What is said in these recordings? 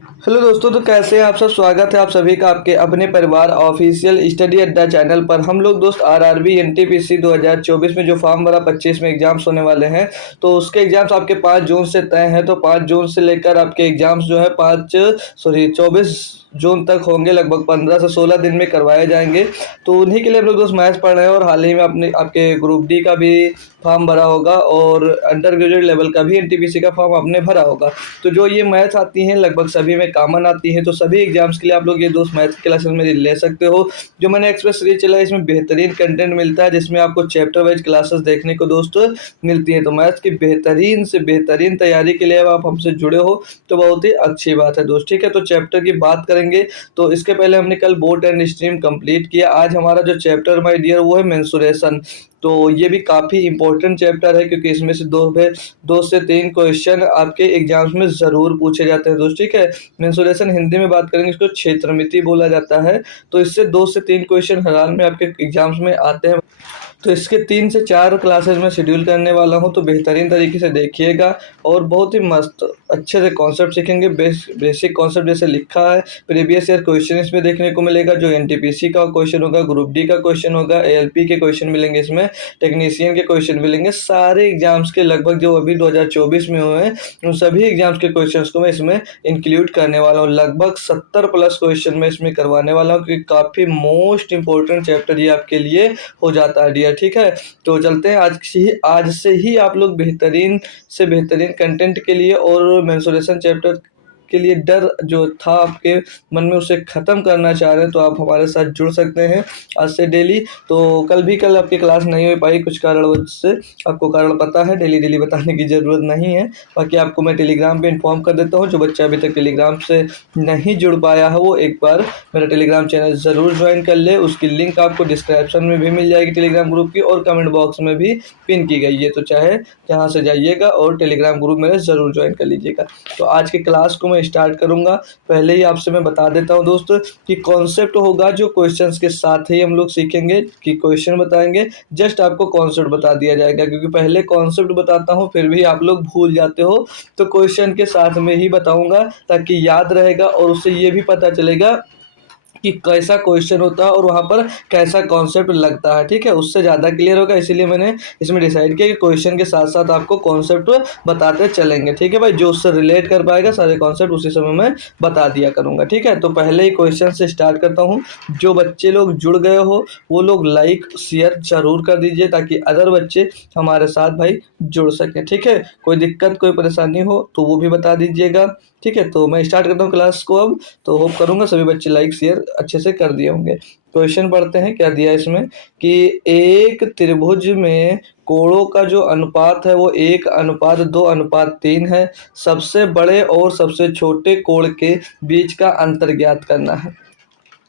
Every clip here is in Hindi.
हेलो दोस्तों, तो कैसे हैं आप सब। स्वागत है आप सभी का आपके अपने परिवार ऑफिशियल स्टडी अड्डा चैनल पर। हम लोग दोस्त आरआरबी एनटीपीसी 2024 में जो फॉर्म भरा 25 में एग्जाम्स होने वाले हैं, तो उसके एग्जाम्स आपके 5 जून से तय हैं। तो 5 जून से लेकर आपके एग्जाम्स जो है 24 जून तक होंगे। लगभग 15 से 16 दिन में करवाए जाएंगे। तो उन्हीं के लिए हम लोग दोस्त मैथ्स पढ़ रहे हैं और हाल ही में अपने आपके ग्रुप डी का भी फॉर्म भरा होगा और अंडर ग्रेजुएट लेवल का भी एनटीपीसी का फॉर्म आपने भरा होगा। तो जो ये मैथ्स आती हैं लगभग सभी में कॉमन आती हैं। तो सभी एग्जाम्स के लिए आप लोग ये दोस्त मैथ्स की क्लासेस में ले सकते हो। जो मैंने एक्सप्रेस सीरीज चला है इसमें बेहतरीन कंटेंट मिलता है, जिसमें आपको चैप्टर वाइज क्लासेस देखने को दोस्त मिलती हैं। तो मैथ्स की बेहतरीन से बेहतरीन तैयारी के लिए अब आप हमसे जुड़े हो तो बहुत ही अच्छी बात है दोस्त। ठीक है, तो चैप्टर की बात करेंगे। तो इसके पहले हमने कल बोट एंड स्ट्रीम कंप्लीट किया। आज हमारा जो चैप्टर माय डियर वो है मेंसुरेशन। तो ये भी काफ़ी इंपॉर्टेंट चैप्टर है, क्योंकि इसमें से दो से तीन क्वेश्चन आपके एग्जाम्स में ज़रूर पूछे जाते हैं दोस्त। ठीक है, मेंसुरेशन हिंदी में बात करेंगे इसको क्षेत्रमिति बोला जाता है। तो इससे 2 से 3 क्वेश्चन हर हाल में आपके एग्जाम्स में आते हैं। तो इसके 3 से 4 क्लासेस में शेड्यूल करने वाला हूँ, तो बेहतरीन तरीके से देखिएगा और बहुत ही मस्त अच्छे से कॉन्सेप्ट सीखेंगे। बेसिक कॉन्सेप्ट जैसे लिखा है, प्रीवियस ईयर क्वेश्चन इसमें देखने को मिलेगा। जो एनटीपीसी का क्वेश्चन होगा, ग्रुप डी का क्वेश्चन होगा, एएलपी के क्वेश्चन मिलेंगे, इसमें टेक्नीशियन के क्वेश्चन मिलेंगे। सारे एग्जाम्स के लगभग जो अभी 2024 में हुए हैं उन सभी एग्जाम्स के क्वेश्चन को मैं इसमें इंक्लूड करने वाला हूँ। लगभग 70 प्लस क्वेश्चन मैं इसमें करवाने वाला हूँ, क्योंकि काफ़ी मोस्ट इंपॉर्टेंट चैप्टर ये आपके लिए हो जाता है डियर। ठीक है, तो चलते हैं आज से ही आप लोग बेहतरीन से बेहतरीन कंटेंट के लिए और मेंसुरेशन चैप्टर के लिए डर जो था आपके मन में उसे ख़त्म करना चाह रहे हैं, तो आप हमारे साथ जुड़ सकते हैं आज से डेली। तो कल आपकी क्लास नहीं हो पाई कुछ कारणवश से, आपको कारण पता है, डेली बताने की ज़रूरत नहीं है। बाकी आपको मैं टेलीग्राम पे इन्फॉर्म कर देता हूँ। जो बच्चा अभी तक टेलीग्राम से नहीं जुड़ पाया है वो एक बार मेरा टेलीग्राम चैनल ज़रूर ज्वाइन कर ले। उसकी लिंक आपको डिस्क्रिप्शन में भी मिल जाएगी टेलीग्राम ग्रुप की, और कमेंट बॉक्स में भी पिन की गई है। तो चाहे जहाँ से जाइएगा और टेलीग्राम ग्रुप मेरा ज़रूर ज्वाइन कर लीजिएगा। तो आज की क्लास को मैं स्टार्ट करूँगा। पहले ही आपसे मैं बता देता हूँ दोस्त कि कॉन्सेप्ट होगा जो क्वेश्चंस के साथ ही हम लोग सीखेंगे कि क्वेश्चन बताएंगे, जस्ट आपको कॉन्सेप्ट बता दिया जाएगा। क्योंकि पहले कॉन्सेप्ट बताता हूँ फिर भी आप लोग भूल जाते हो, तो क्वेश्चन के साथ में ही बताऊँगा ताकि याद रहेगा और उससे ये भी पता चलेगा कि कैसा क्वेश्चन होता है और वहाँ पर कैसा कॉन्सेप्ट लगता है। ठीक है, उससे ज़्यादा क्लियर होगा, इसीलिए मैंने इसमें डिसाइड किया कि क्वेश्चन के साथ साथ आपको कॉन्सेप्ट बताते चलेंगे। ठीक है भाई, जो उससे रिलेट कर पाएगा सारे कॉन्सेप्ट उसी समय मैं बता दिया करूँगा। ठीक है, तो पहले ही क्वेश्चन से स्टार्ट करता हूँ। जो बच्चे लोग जुड़ गए हो वो लोग लाइक शेयर ज़रूर कर दीजिए, ताकि अदर बच्चे हमारे साथ भाई जुड़ सकें। ठीक है, कोई दिक्कत कोई परेशानी हो तो वो भी बता दीजिएगा। ठीक है, तो मैं स्टार्ट करता हूँ क्लास को अब। तो होप करूँगा सभी बच्चे लाइक शेयर अच्छे से कर दिए होंगे। क्वेश्चन पढ़ते हैं क्या दिया इसमें कि एक त्रिभुज में कोणों का जो अनुपात है वो 1:2:3 है। सबसे बड़े और सबसे छोटे कोण के बीच का अंतर ज्ञात करना है।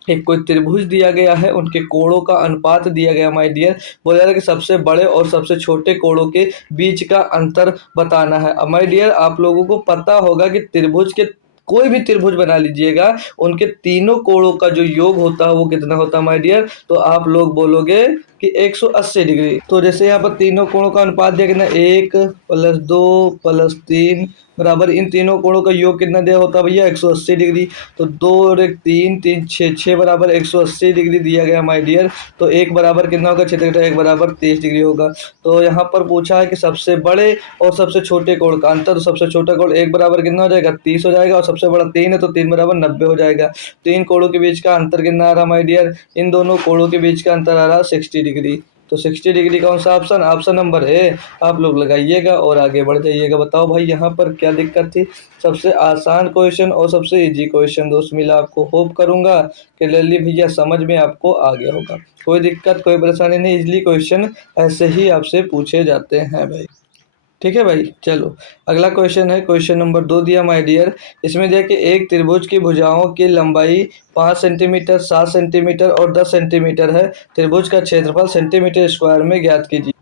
एक कोई त्रिभुज दिया गया है, उनके कोणों का अनुपात दिया गया माय डियर। बोला जा रहा है कि सबसे बड़े और सबसे छोटे कोणों के बीच का अंतर बताना है। अब माय डियर आप लोगों को पता होगा कि त्रिभुज के कोई भी त्रिभुज बना लीजिएगा, उनके तीनों कोणों का जो योग होता है वो कितना होता है माय डियर। तो आप लोग बोलोगे कि 180 डिग्री। तो जैसे यहाँ पर तीनों कोणों का अनुपात दिया कितना, 1+2+3 बराबर इन तीनों कोणों का योग कितना दिया होता है भैया, 180 डिग्री। तो 2 और 1 3, 3 6 6 बराबर 180 डिग्री दिया गया माय डियर। तो एक बराबर कितना होगा, 6 एक बराबर 30 डिग्री होगा। तो यहाँ पर पूछा है कि सबसे बड़े और सबसे छोटे कोण का अंतर। तो सबसे छोटा कोण 1 बराबर कितना हो जाएगा, 30 हो जाएगा, और सबसे बड़ा 3 है तो 3 बराबर 90 हो जाएगा। तो इन कोणों के बीच का अंतर कितना आ रहा माय डियर, इन दोनों कोणों के बीच का अंतर आ रहा 60 डिग्री। तो 60 डिग्री कौन सा ऑप्शन, ऑप्शन नंबर ए आप लोग लगाइएगा और आगे बढ़ जाइएगा। बताओ भाई यहाँ पर क्या दिक्कत थी। सबसे आसान क्वेश्चन और सबसे इजी क्वेश्चन दोस्त मिला आपको। होप करूंगा क्लियरली भैया समझ में आपको आ गया होगा। कोई दिक्कत कोई परेशानी नहीं, इजली क्वेश्चन ऐसे ही आपसे पूछे जाते हैं भाई। ठीक है भाई, चलो अगला क्वेश्चन है। क्वेश्चन नंबर 2 दिया माय डियर। इसमें दिया कि एक त्रिभुज की भुजाओं की लंबाई 5 सेंटीमीटर, 7 सेंटीमीटर और 10 सेंटीमीटर है। त्रिभुज का क्षेत्रफल सेंटीमीटर स्क्वायर में ज्ञात कीजिए।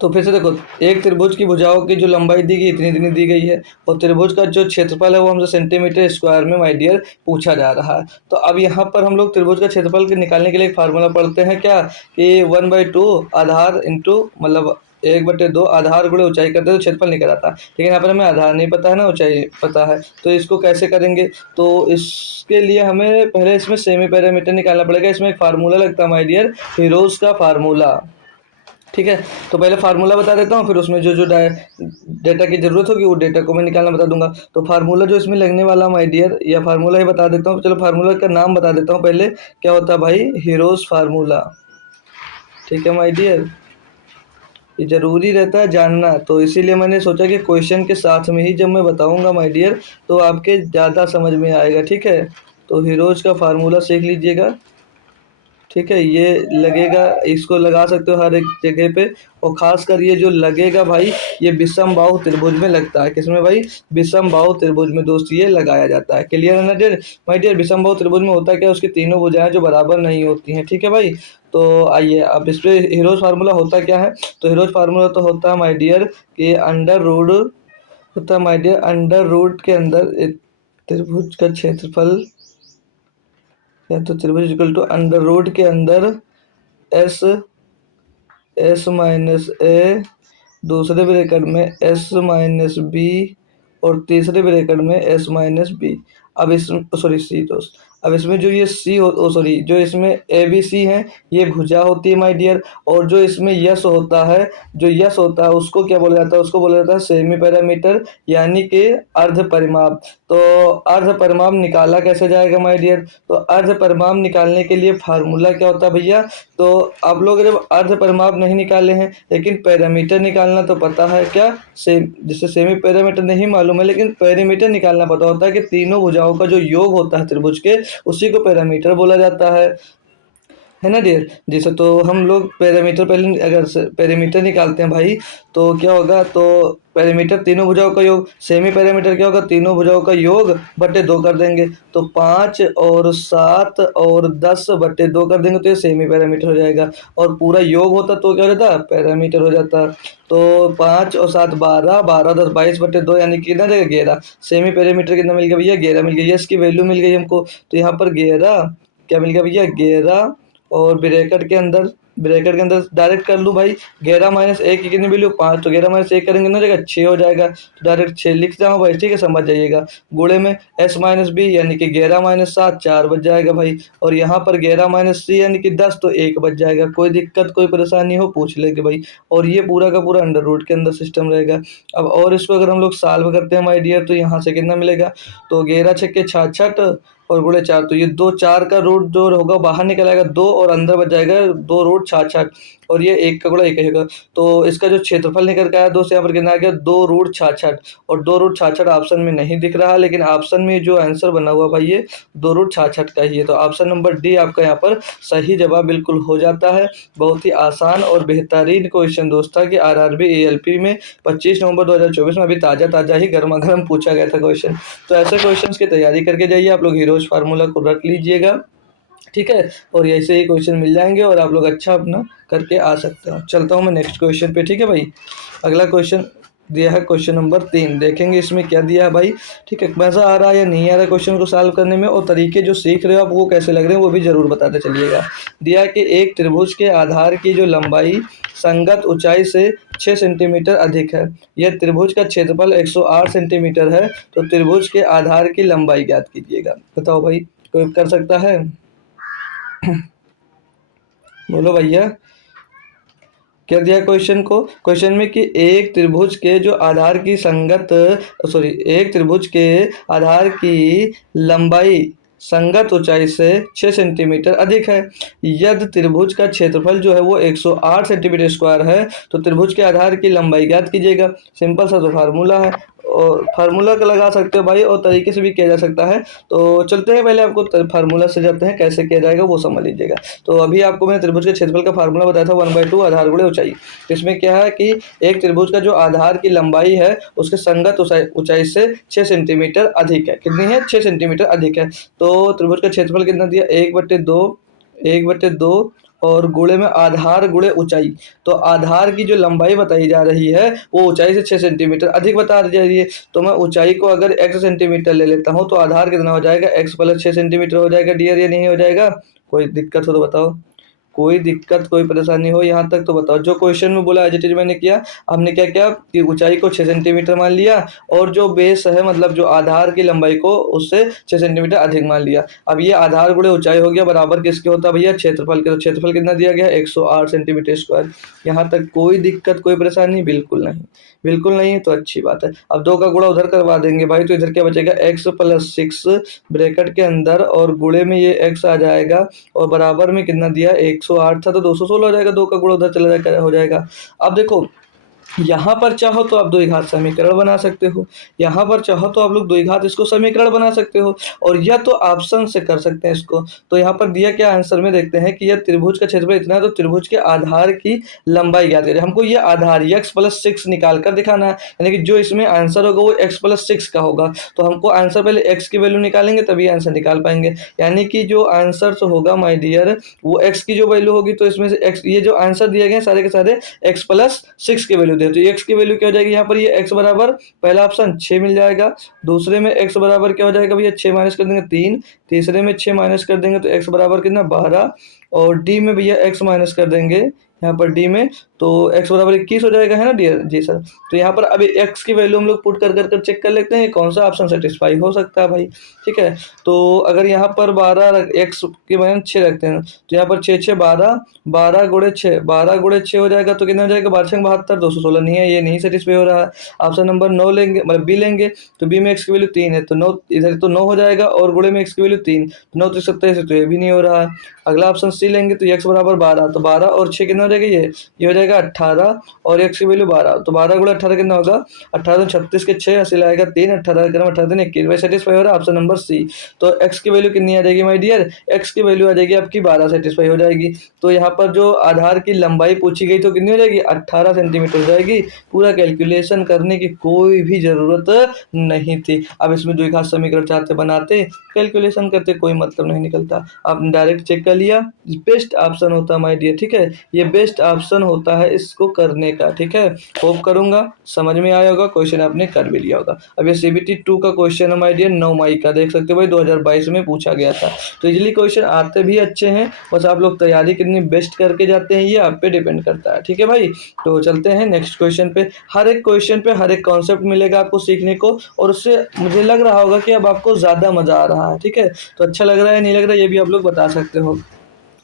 तो फिर से देखो, एक त्रिभुज की भुजाओं की जो लंबाई दी गई इतनी इतनी दी गई है, और त्रिभुज का जो क्षेत्रफल है वो हमसे सेंटीमीटर स्क्वायर में माय डियर पूछा जा रहा है। तो अब यहाँ पर हम लोग त्रिभुज का क्षेत्रफल के निकालने के लिए एक फार्मूला पढ़ते हैं क्या, कि 1/2 आधार इंटू मतलब 1/2 आधार गुणे ऊंचाई करते तो क्षेत्रफल निकल आता। लेकिन यहाँ पर हमें आधार नहीं पता है ना ऊंचाई पता है, तो इसको कैसे करेंगे? तो इसके लिए हमें पहले इसमें सेमी पैरामीटर निकालना पड़ेगा। इसमें एक फार्मूला लगता है माय डियर, हीरोज का फार्मूला। ठीक है, तो पहले फार्मूला बता देता हूँ, फिर उसमें जो जो डेटा की जरूरत होगी वो डेटा को मैं निकालना बता दूंगा। तो फार्मूला जो इसमें लगने वाला माय डियर, या फार्मूला ही बता देता हूँ। चलो फार्मूला का नाम बता देता हूँ पहले, क्या होता है भाई? Heroes formula. ठीक है माय डियर, ये जरूरी रहता है जानना, तो इसीलिए मैंने सोचा कि क्वेश्चन के साथ में ही जब मैं बताऊंगा माय डियर तो आपके ज़्यादा समझ में आएगा। ठीक है, तो हीरोज का फार्मूला सीख लीजिएगा। ठीक है, ये लगेगा, इसको लगा सकते हो हर एक जगह पे, और खासकर ये जो लगेगा भाई, ये विषम बाहु त्रिभुज में लगता है। किसमें भाई? विषम बाहु त्रिभुज में दोस्त ये लगाया जाता है। क्लियर है ना डियर? भाई डियर, विषम बाहु त्रिभुज में होता क्या है? उसकी तीनों भुजाएं जो बराबर नहीं होती हैं। ठीक है भाई, तो आइए अब इस पे हीरोज फार्मूला होता क्या है। तो हीरोज फार्मूला तो होता है माय डियर कि अंडर रूट होता है माय डियर, अंडर रूट के अंदर एक त्रिभुज का क्षेत्रफल, या तो त्रिभुज इक्वल टू अंडर रूट के अंदर एस एस माइनस ए, दूसरे ब्रैकेट में एस माइनस बी, और तीसरे ब्रैकेट में एस माइनस बी। अब इस सॉरी सी दोस्त, अब इसमें जो ये सी हो सॉरी जो इसमें ए बी सी है ये भुजा होती है माय डियर, और जो इसमें यस होता है, जो यस होता है उसको क्या बोला जाता है? उसको बोला जाता है सेमी पैरामीटर, यानी कि अर्ध परिमाप। तो अर्ध परिमाप निकाला कैसे जाएगा माय डियर? तो अर्ध परिमाप निकालने के लिए फार्मूला क्या होता है भैया? तो आप लोग जब अर्ध परिमाप नहीं निकाले हैं लेकिन पैरामीटर निकालना तो पता है क्या? जिससे सेमी पैरामीटर नहीं मालूम है लेकिन पैरामीटर निकालना पता होता है कि तीनों भुजाओं का जो योग होता है त्रिभुज के, उसी को पैरामीटर बोला जाता है ना डियर? जैसे तो हम लोग पैरामीटर पहले अगर पैरामीटर निकालते हैं भाई तो क्या होगा? तो पैरामीटर तीनों भुजाओं का योग, सेमी पैरामीटर क्या होगा? तीनों भुजाओं का योग बटे 2 कर देंगे, तो 5 और 7 और 10 बटे 2 कर देंगे तो ये सेमी पैरामीटर हो जाएगा। और पूरा योग होता तो क्या हो जाता? पैरामीटर हो जाता। तो 5 और 7 12, 12 10 22 बटे 2 यानी कि कितना देगा? 11। सेमी पैरामीटर कितना मिल गया भैया? 11 मिल गया। यस की वैल्यू मिल गई हमको, तो यहाँ पर 11 क्या मिल गया भैया? 11, और ब्रैकेट के अंदर डायरेक्ट कर लूँ भाई, 11 माइनस 1 की कितनी वैल्यू? 5, तो 11 माइनस 1 करेंगे ना जाएगा 6 हो जाएगा, तो डायरेक्ट 6 लिख जाऊँ भाई। ठीक है, समझ जाइएगा। गुणे में एस माइनस बी यानी कि 11 माइनस 7 4 बच जाएगा भाई, और यहाँ पर 11 माइनस सी यानी कि 10 तो 1 बच जाएगा। कोई दिक्कत कोई परेशानी हो पूछ लेंगे भाई, और ये पूरा का पूरा अंडर रूट के अंदर सिस्टम रहेगा। अब और इसको अगर हम लोग सॉल्व करते हैं माय डियर तो यहाँ से कितना मिलेगा? तो 11 छक्के 66 और गुणे 4, तो ये 2 4 का रूट जो होगा बाहर निकल आएगा 2, और अंदर बच जाएगा 2 रूट 66, और ये 1 का गुणा 1 होगा। तो इसका जो क्षेत्रफल निकल के आया दोस्त यहाँ पर कितना आ गया? 2 रूट 66, और 2 रूट 66 ऑप्शन में नहीं दिख रहा, लेकिन ऑप्शन में जो आंसर बना हुआ भाई ये 2 रूट 66 का ही है। तो ऑप्शन नंबर डी आपका यहाँ पर सही जवाब बिल्कुल हो जाता है। बहुत ही आसान और बेहतरीन क्वेश्चन दोस्त था कि आरआरबी एएलपी में 25 नवंबर 2024 में अभी ताज़ा ही गर्मा गर्म पूछा गया था क्वेश्चन। तो ऐसे क्वेश्चन की तैयारी करके जाइए, आप लोग हीरोज फार्मूला को रख लीजिएगा। ठीक है, और ऐसे ही क्वेश्चन मिल जाएंगे और आप लोग अच्छा अपना करके आ सकते हो। चलता हूँ मैं नेक्स्ट क्वेश्चन पे। ठीक है भाई, अगला क्वेश्चन दिया है क्वेश्चन नंबर 3, देखेंगे इसमें क्या दिया है भाई। ठीक है, मज़ा आ रहा है या नहीं आ रहा है क्वेश्चन को सॉल्व करने में, और तरीके जो सीख रहे हो आप वो कैसे लग रहे हैं वो भी जरूर बताते चलिएगा। दिया है कि एक त्रिभुज के आधार की जो लंबाई संगत ऊंचाई से 6 सेंटीमीटर अधिक है, यह त्रिभुज का क्षेत्रफल 108 सेंटीमीटर है, तो त्रिभुज के आधार की लंबाई ज्ञात कीजिएगा। बताओ भाई, कोई कर सकता है? बोलो भैया, क्या दिया क्वेश्चन को? क्वेश्चन में कि एक त्रिभुज के जो आधार की एक त्रिभुज के आधार की लंबाई संगत ऊंचाई से 6 सेंटीमीटर अधिक है, यदि त्रिभुज का क्षेत्रफल जो है वो 108 सेंटीमीटर स्क्वायर है, तो त्रिभुज के आधार की लंबाई ज्ञात कीजिएगा। सिंपल सा तो फार्मूला है, और फार्मूला का लगा सकते हो भाई, और तरीके से भी किया जा सकता है। तो चलते हैं, पहले आपको फार्मूला से जाते हैं, कैसे किया जाएगा वो समझ लीजिएगा। तो अभी आपको मैंने त्रिभुज के क्षेत्रफल का फार्मूला बताया था 1/2 आधार गुणे ऊंचाई। इसमें क्या है कि एक त्रिभुज का जो आधार की लंबाई है उसके संगत ऊंचाई से 6 सेंटीमीटर अधिक है। कितनी है? 6 सेंटीमीटर अधिक है। तो त्रिभुज का क्षेत्रफल कितना दिया? 1/2 और गुणे में आधार गुणे ऊंचाई। तो आधार की जो लंबाई बताई जा रही है वो ऊंचाई से 6 सेंटीमीटर अधिक बता जा रही है, तो मैं ऊंचाई को अगर x सेंटीमीटर ले लेता हूं तो आधार कितना हो जाएगा? x + 6 सेंटीमीटर हो जाएगा डियर, ये नहीं हो जाएगा? कोई दिक्कत हो तो बताओ। कोई दिक्कत कोई परेशानी हो यहाँ तक तो बताओ। जो क्वेश्चन में बोला एज इट इज मैंने किया, हमने क्या किया कि ऊंचाई को 6 सेंटीमीटर मान लिया और जो बेस है मतलब जो आधार की लंबाई को उससे 6 सेंटीमीटर अधिक मान लिया। अब ये आधार गुणे ऊंचाई हो गया बराबर किसके होता है भैया, क्षेत्रफल के। तो क्षेत्रफल कितना दिया गया है 108 सेंटीमीटर स्क्वायर। यहाँ तक कोई दिक्कत कोई परेशानी बिल्कुल नहीं, बिल्कुल नहीं, तो अच्छी बात है। अब 2 का गुणा उधर करवा देंगे भाई, तो इधर क्या बचेगा x + 6 ब्रैकेट के अंदर और गुणे में ये x आ जाएगा और बराबर में कितना दिया 108 था तो 216 हो जाएगा। 2 का गुणा उधर चला जाएगा हो जाएगा। अब देखो यहाँ पर चाहो तो आप द्विघात समीकरण बना सकते हो, यहाँ पर चाहो तो आप लोग द्विघात इसको समीकरण बना सकते हो, और या तो ऑप्शन से कर सकते हैं इसको। तो यहाँ पर दिया क्या आंसर में देखते हैं कि यह त्रिभुज का क्षेत्रफल इतना है, तो त्रिभुज के आधार की लंबाई ज्ञात करें। हमको ये आधार x + 6 निकाल कर दिखाना है, यानी कि जो इसमें आंसर होगा वो x + 6 का होगा। तो हमको आंसर पहले x की वैल्यू निकालेंगे तभी आंसर निकाल पाएंगे, यानी कि जो आंसर होगा माय डियर वो x की जो वैल्यू होगी, तो इसमें से x ये जो आंसर दिए गए सारे के सारे x + 6 की वैल्यू दे, तो x की वैल्यू क्या हो जाएगी यहाँ पर, ये x बराबर पहला ऑप्शन 6 मिल जाएगा, दूसरे में x बराबर क्या हो जाएगा भैया 6 माइनस कर देंगे 3, तीसरे में 6 माइनस कर देंगे तो x बराबर कितना 12, और d में भैया x माइनस कर देंगे यहाँ पर d में तो x बराबर 21 हो जाएगा, है ना डियर जी सर। तो यहाँ पर अभी x की वैल्यू हम लोग पुट कर चेक कर लेते हैं कौन सा ऑप्शन सेटिस्फाई हो सकता है भाई, ठीक है। तो अगर यहाँ पर 12 x के बजाय 6 रखते हैं तो यहाँ पर 6 6 12, 12 गुणे 6, 12 गुणे 6 हो जाएगा तो कितना हो जाएगा 12 72, 216 नहीं है, ये नहीं सेटिस्फाई हो रहा है। ऑप्शन नंबर 9 लेंगे, मतलब बी लेंगे, तो बी में x की वैल्यू 3 है तो 9 इधर तो 9 हो जाएगा और गुणे में x की वैल्यू 3, तो 9 3 27, तो ये भी नहीं हो रहा है। अगला ऑप्शन सी लेंगे तो x बराबर 12, तो 12 और 6 कितना हो जाएगा, ये हो जाएगा 18 और x की वैल्यू 12, तो 12 गुणा 18 कितना होगा 18 36 के 6 ऐसे लाएगा 3, 18 ग्राम 18 21, भाई सेटिस्फाई हो रहा है ऑप्शन नंबर सी। तो x की वैल्यू कितनी आ जाएगी माय डियर, x की वैल्यू आ जाएगी आपकी 12 सेटिस्फाई हो जाएगी। तो यहाँ पर जो आधार की लंबाई पूछी गई तो कितनी हो जाएगी 18 सेंटीमीटर हो जाएगी। पूरा कैलकुलेशन करने की कोई भी जरूरत नहीं थी। अब इसमें द्विघात समीकरण चाहते बनाते, कैलकुलेशन करते, कोई मतलब नहीं निकलता, आपने डायरेक्ट चेक कर लिया, बेस्ट ऑप्शन होता है माय डियर, ठीक है, ये बेस्ट ऑप्शन होता है इसको करने का, ठीक है। होप करूंगा समझ में आया होगा, क्वेश्चन आपने कर भी लिया होगा। अब ये CBT 2 का क्वेश्चन है माय डियर 9 मई का, देख सकते हो भाई 2022 में पूछा गया था। तो इजली क्वेश्चन आते भी अच्छे हैं, बस आप लोग तैयारी कितनी बेस्ट करके जाते हैं ये आप पे डिपेंड करता है, ठीक है भाई। तो चलते हैं नेक्स्ट क्वेश्चन पे। हर एक क्वेश्चन पे हर एक कॉन्सेप्ट मिलेगा आपको सीखने को, और उससे मुझे लग रहा होगा कि अब आपको ज्यादा मजा आ रहा है, ठीक है। तो अच्छा लग रहा है नहीं लग रहा है ये भी आप लोग बता सकते हो।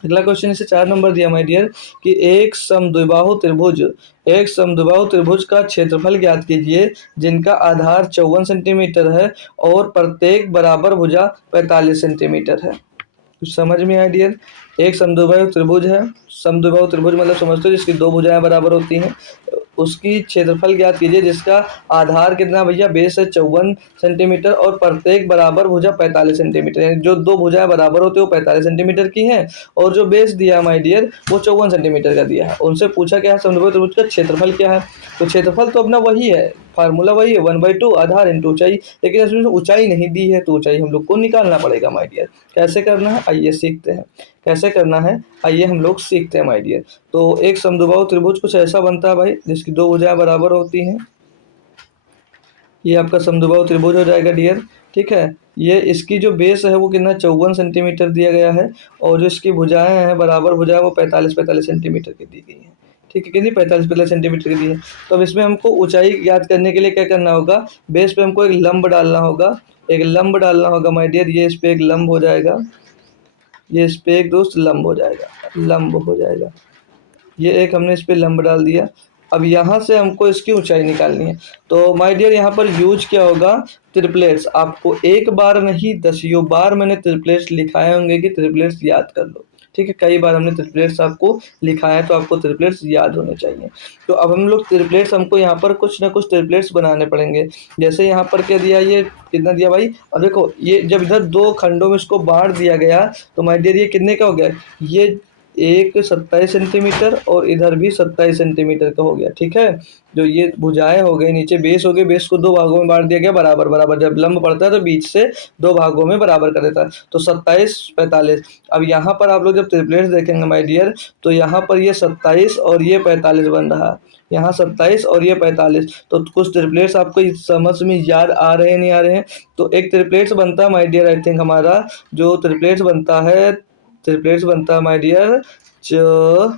अगला क्वेश्चन इसे 4 नंबर दिया माय डियर कि एक समद्विबाहु त्रिभुज का क्षेत्रफल ज्ञात कीजिए जिनका आधार 54 सेंटीमीटर है और प्रत्येक बराबर भुजा 45 सेंटीमीटर है। कुछ समझ में आया डियर, एक समद्विबाहु त्रिभुज है, समद्विबाहु त्रिभुज मतलब समझते हो जिसकी 2 भुजाएं बराबर होती हैं, उसकी क्षेत्रफल ज्ञात कीजिए जिसका आधार कितना भैया बेस है 54 सेंटीमीटर और प्रत्येक बराबर भुजा 45 सेंटीमीटर, यानी जो 2 भुजाएं बराबर होती है वो 45 सेंटीमीटर की हैं और जो बेस दिया है माय डियर वो 54 सेंटीमीटर का दिया है। उनसे पूछा क्या है समद्विबाहु त्रिभुज का क्षेत्रफल क्या है, तो क्षेत्रफल तो अपना वही है, फार्मूला वही है 1/2 आधार इंटू ऊंचाई, लेकिन इसमें ऊंचाई नहीं दी है तो ऊंचाई हम लोग को निकालना पड़ेगा माय डियर। कैसे करना है आइए सीखते हैं, कैसे करना है आइए हम लोग सीखते हैं माय डियर। तो एक समद्विबाहु त्रिभुज कुछ ऐसा बनता है भाई जिसकी 2 भुजाएं बराबर होती हैं, ये आपका समद्विबाहु त्रिभुज हो जाएगा डियर, ठीक है। ये इसकी जो बेस है वो कितना 54 सेंटीमीटर दिया गया है और जो इसकी भुजाएं हैं बराबर भुजाएं वो 45 सेंटीमीटर की दी गई हैं, ठीक है, कितनी 45 सेंटीमीटर की दी है। तो अब इसमें हमको ऊंचाई ज्ञात करने के लिए क्या करना होगा, बेस पे हमको एक लंब डालना होगा, एक लंब डालना होगा माय डियर, ये इस पे एक लंब हो जाएगा, ये इस पे एक दोस्त लंब हो जाएगा, लंब हो जाएगा, ये एक हमने इस पे लंब डाल दिया। अब यहाँ से हमको इसकी ऊंचाई निकालनी है, तो माय डियर यहाँ पर यूज क्या होगा ट्रिपलेट्स, आपको एक बार नहीं दसियों बार मैंने ट्रिपलेट्स लिखाए होंगे कि ट्रिपलेट्स याद कर लो, ठीक है, कई बार हमने ट्रिपलेट्स आपको लिखाया है तो आपको ट्रिपलेट्स याद होने चाहिए। तो अब हम लोग ट्रिपलेट्स हमको यहाँ पर कुछ ना कुछ ट्रिपलेट्स बनाने पड़ेंगे। जैसे यहाँ पर क्या दिया, ये कितना दिया भाई, अब देखो ये जब इधर 2 खंडों में इसको बांट दिया गया तो माय डियर ये कितने का हो गया, ये एक 27 सेंटीमीटर और इधर भी 27 सेंटीमीटर का हो गया, ठीक है। जो ये भुजाएं हो गई नीचे बेस हो गए, बेस को 2 भागों में बांट दिया गया बराबर बराबर, जब लंब पड़ता है तो बीच से 2 भागों में बराबर कर देता है, तो 27 45। अब यहाँ पर आप लोग जब ट्रिपलेट्स देखेंगे माय डियर तो यहाँ पर ये 27 और ये 45 बन रहा है, यहाँ 27 और ये 45, तो कुछ ट्रिपलेट्स आपको समझ में याद आ रहे हैं नहीं आ रहे हैं। तो एक ट्रिपलेट्स बनता है माय डियर आई थिंक हमारा जो ट्रिपलेट्स बनता है ट्रिपलेट्स बनता है माय डियर जो।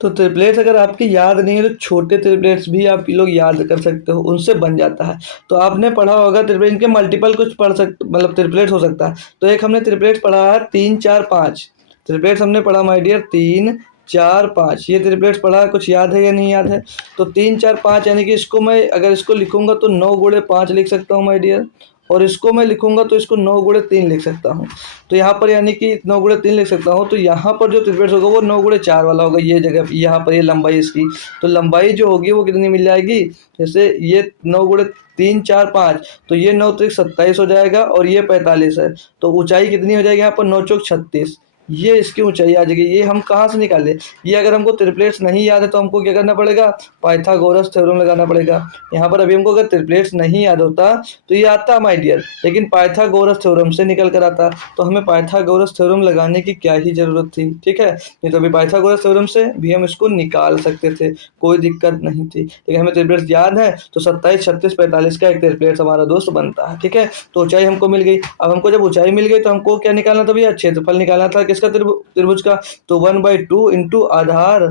तो ट्रिपलेट्स अगर आपकी याद नहीं है तो छोटे ट्रिपलेट्स भी आप लोग याद कर सकते हो, उनसे बन जाता है। तो आपने पढ़ा होगा ट्रिपलेट, इनके मल्टीपल कुछ पढ़ सकते, मतलब ट्रिपलेट्स हो सकता है। तो एक हमने ट्रिपलेट्स पढ़ा है 3 4 5, ट्रिपलेट्स हमने पढ़ा माय डियर 3 4 5, ये ट्रिपलेट्स पढ़ा है, कुछ याद है या नहीं याद है? तो 3 4 5 यानी कि इसको मैं अगर इसको लिखूंगा तो 9 गुणे 5 लिख सकता हूँ माय डियर, और इसको मैं लिखूंगा तो इसको 9 गुणे 3 लिख सकता हूँ। तो यहाँ पर यानी कि 9 गुणे 3 लिख सकता हूँ, तो यहाँ पर जो ट्रिपलेट्स होगा वो 9 गुणे 4 वाला होगा, ये जगह यहाँ पर ये लंबाई इसकी। तो लंबाई जो होगी वो कितनी मिल जाएगी, जैसे ये 9 गुणे 3 4 5, तो ये 9 तो 27 हो जाएगा और ये 45 है। तो ऊंचाई कितनी हो जाएगी यहाँ पर, 9 चौक 36, ये इसकी ऊंचाई आ जाएगी। ये हम कहाँ से निकाले, ये अगर हमको ट्रिपलेट्स नहीं याद है तो हमको क्या करना पड़ेगा, पाइथागोरस थ्योरम लगाना पड़ेगा। यहाँ पर अभी हमको अगर ट्रिपलेट्स नहीं याद होता तो ये आता माय डियर, लेकिन पाइथागोरस थ्योरम से निकल कर आता, तो हमें पाइथागोरस थ्योरम लगाने की क्या ही जरूरत थी, ठीक है। नहीं तो अभी पाइथागोरस थ्योरम से भी हम इसको निकाल सकते थे, कोई दिक्कत नहीं थी। लेकिन हमें ट्रिपलेट्स याद है तो 27 36 45 का एक ट्रिपलेट्स हमारा दोस्त बनता है, ठीक है। तो ऊंचाई हमको मिल गई। अब हमको जब ऊंचाई मिल गई तो हमको क्या निकालना था भैया, क्षेत्रफल निकालना था किसका, त्रिभुज का। तो 1/2 इंटू आधार,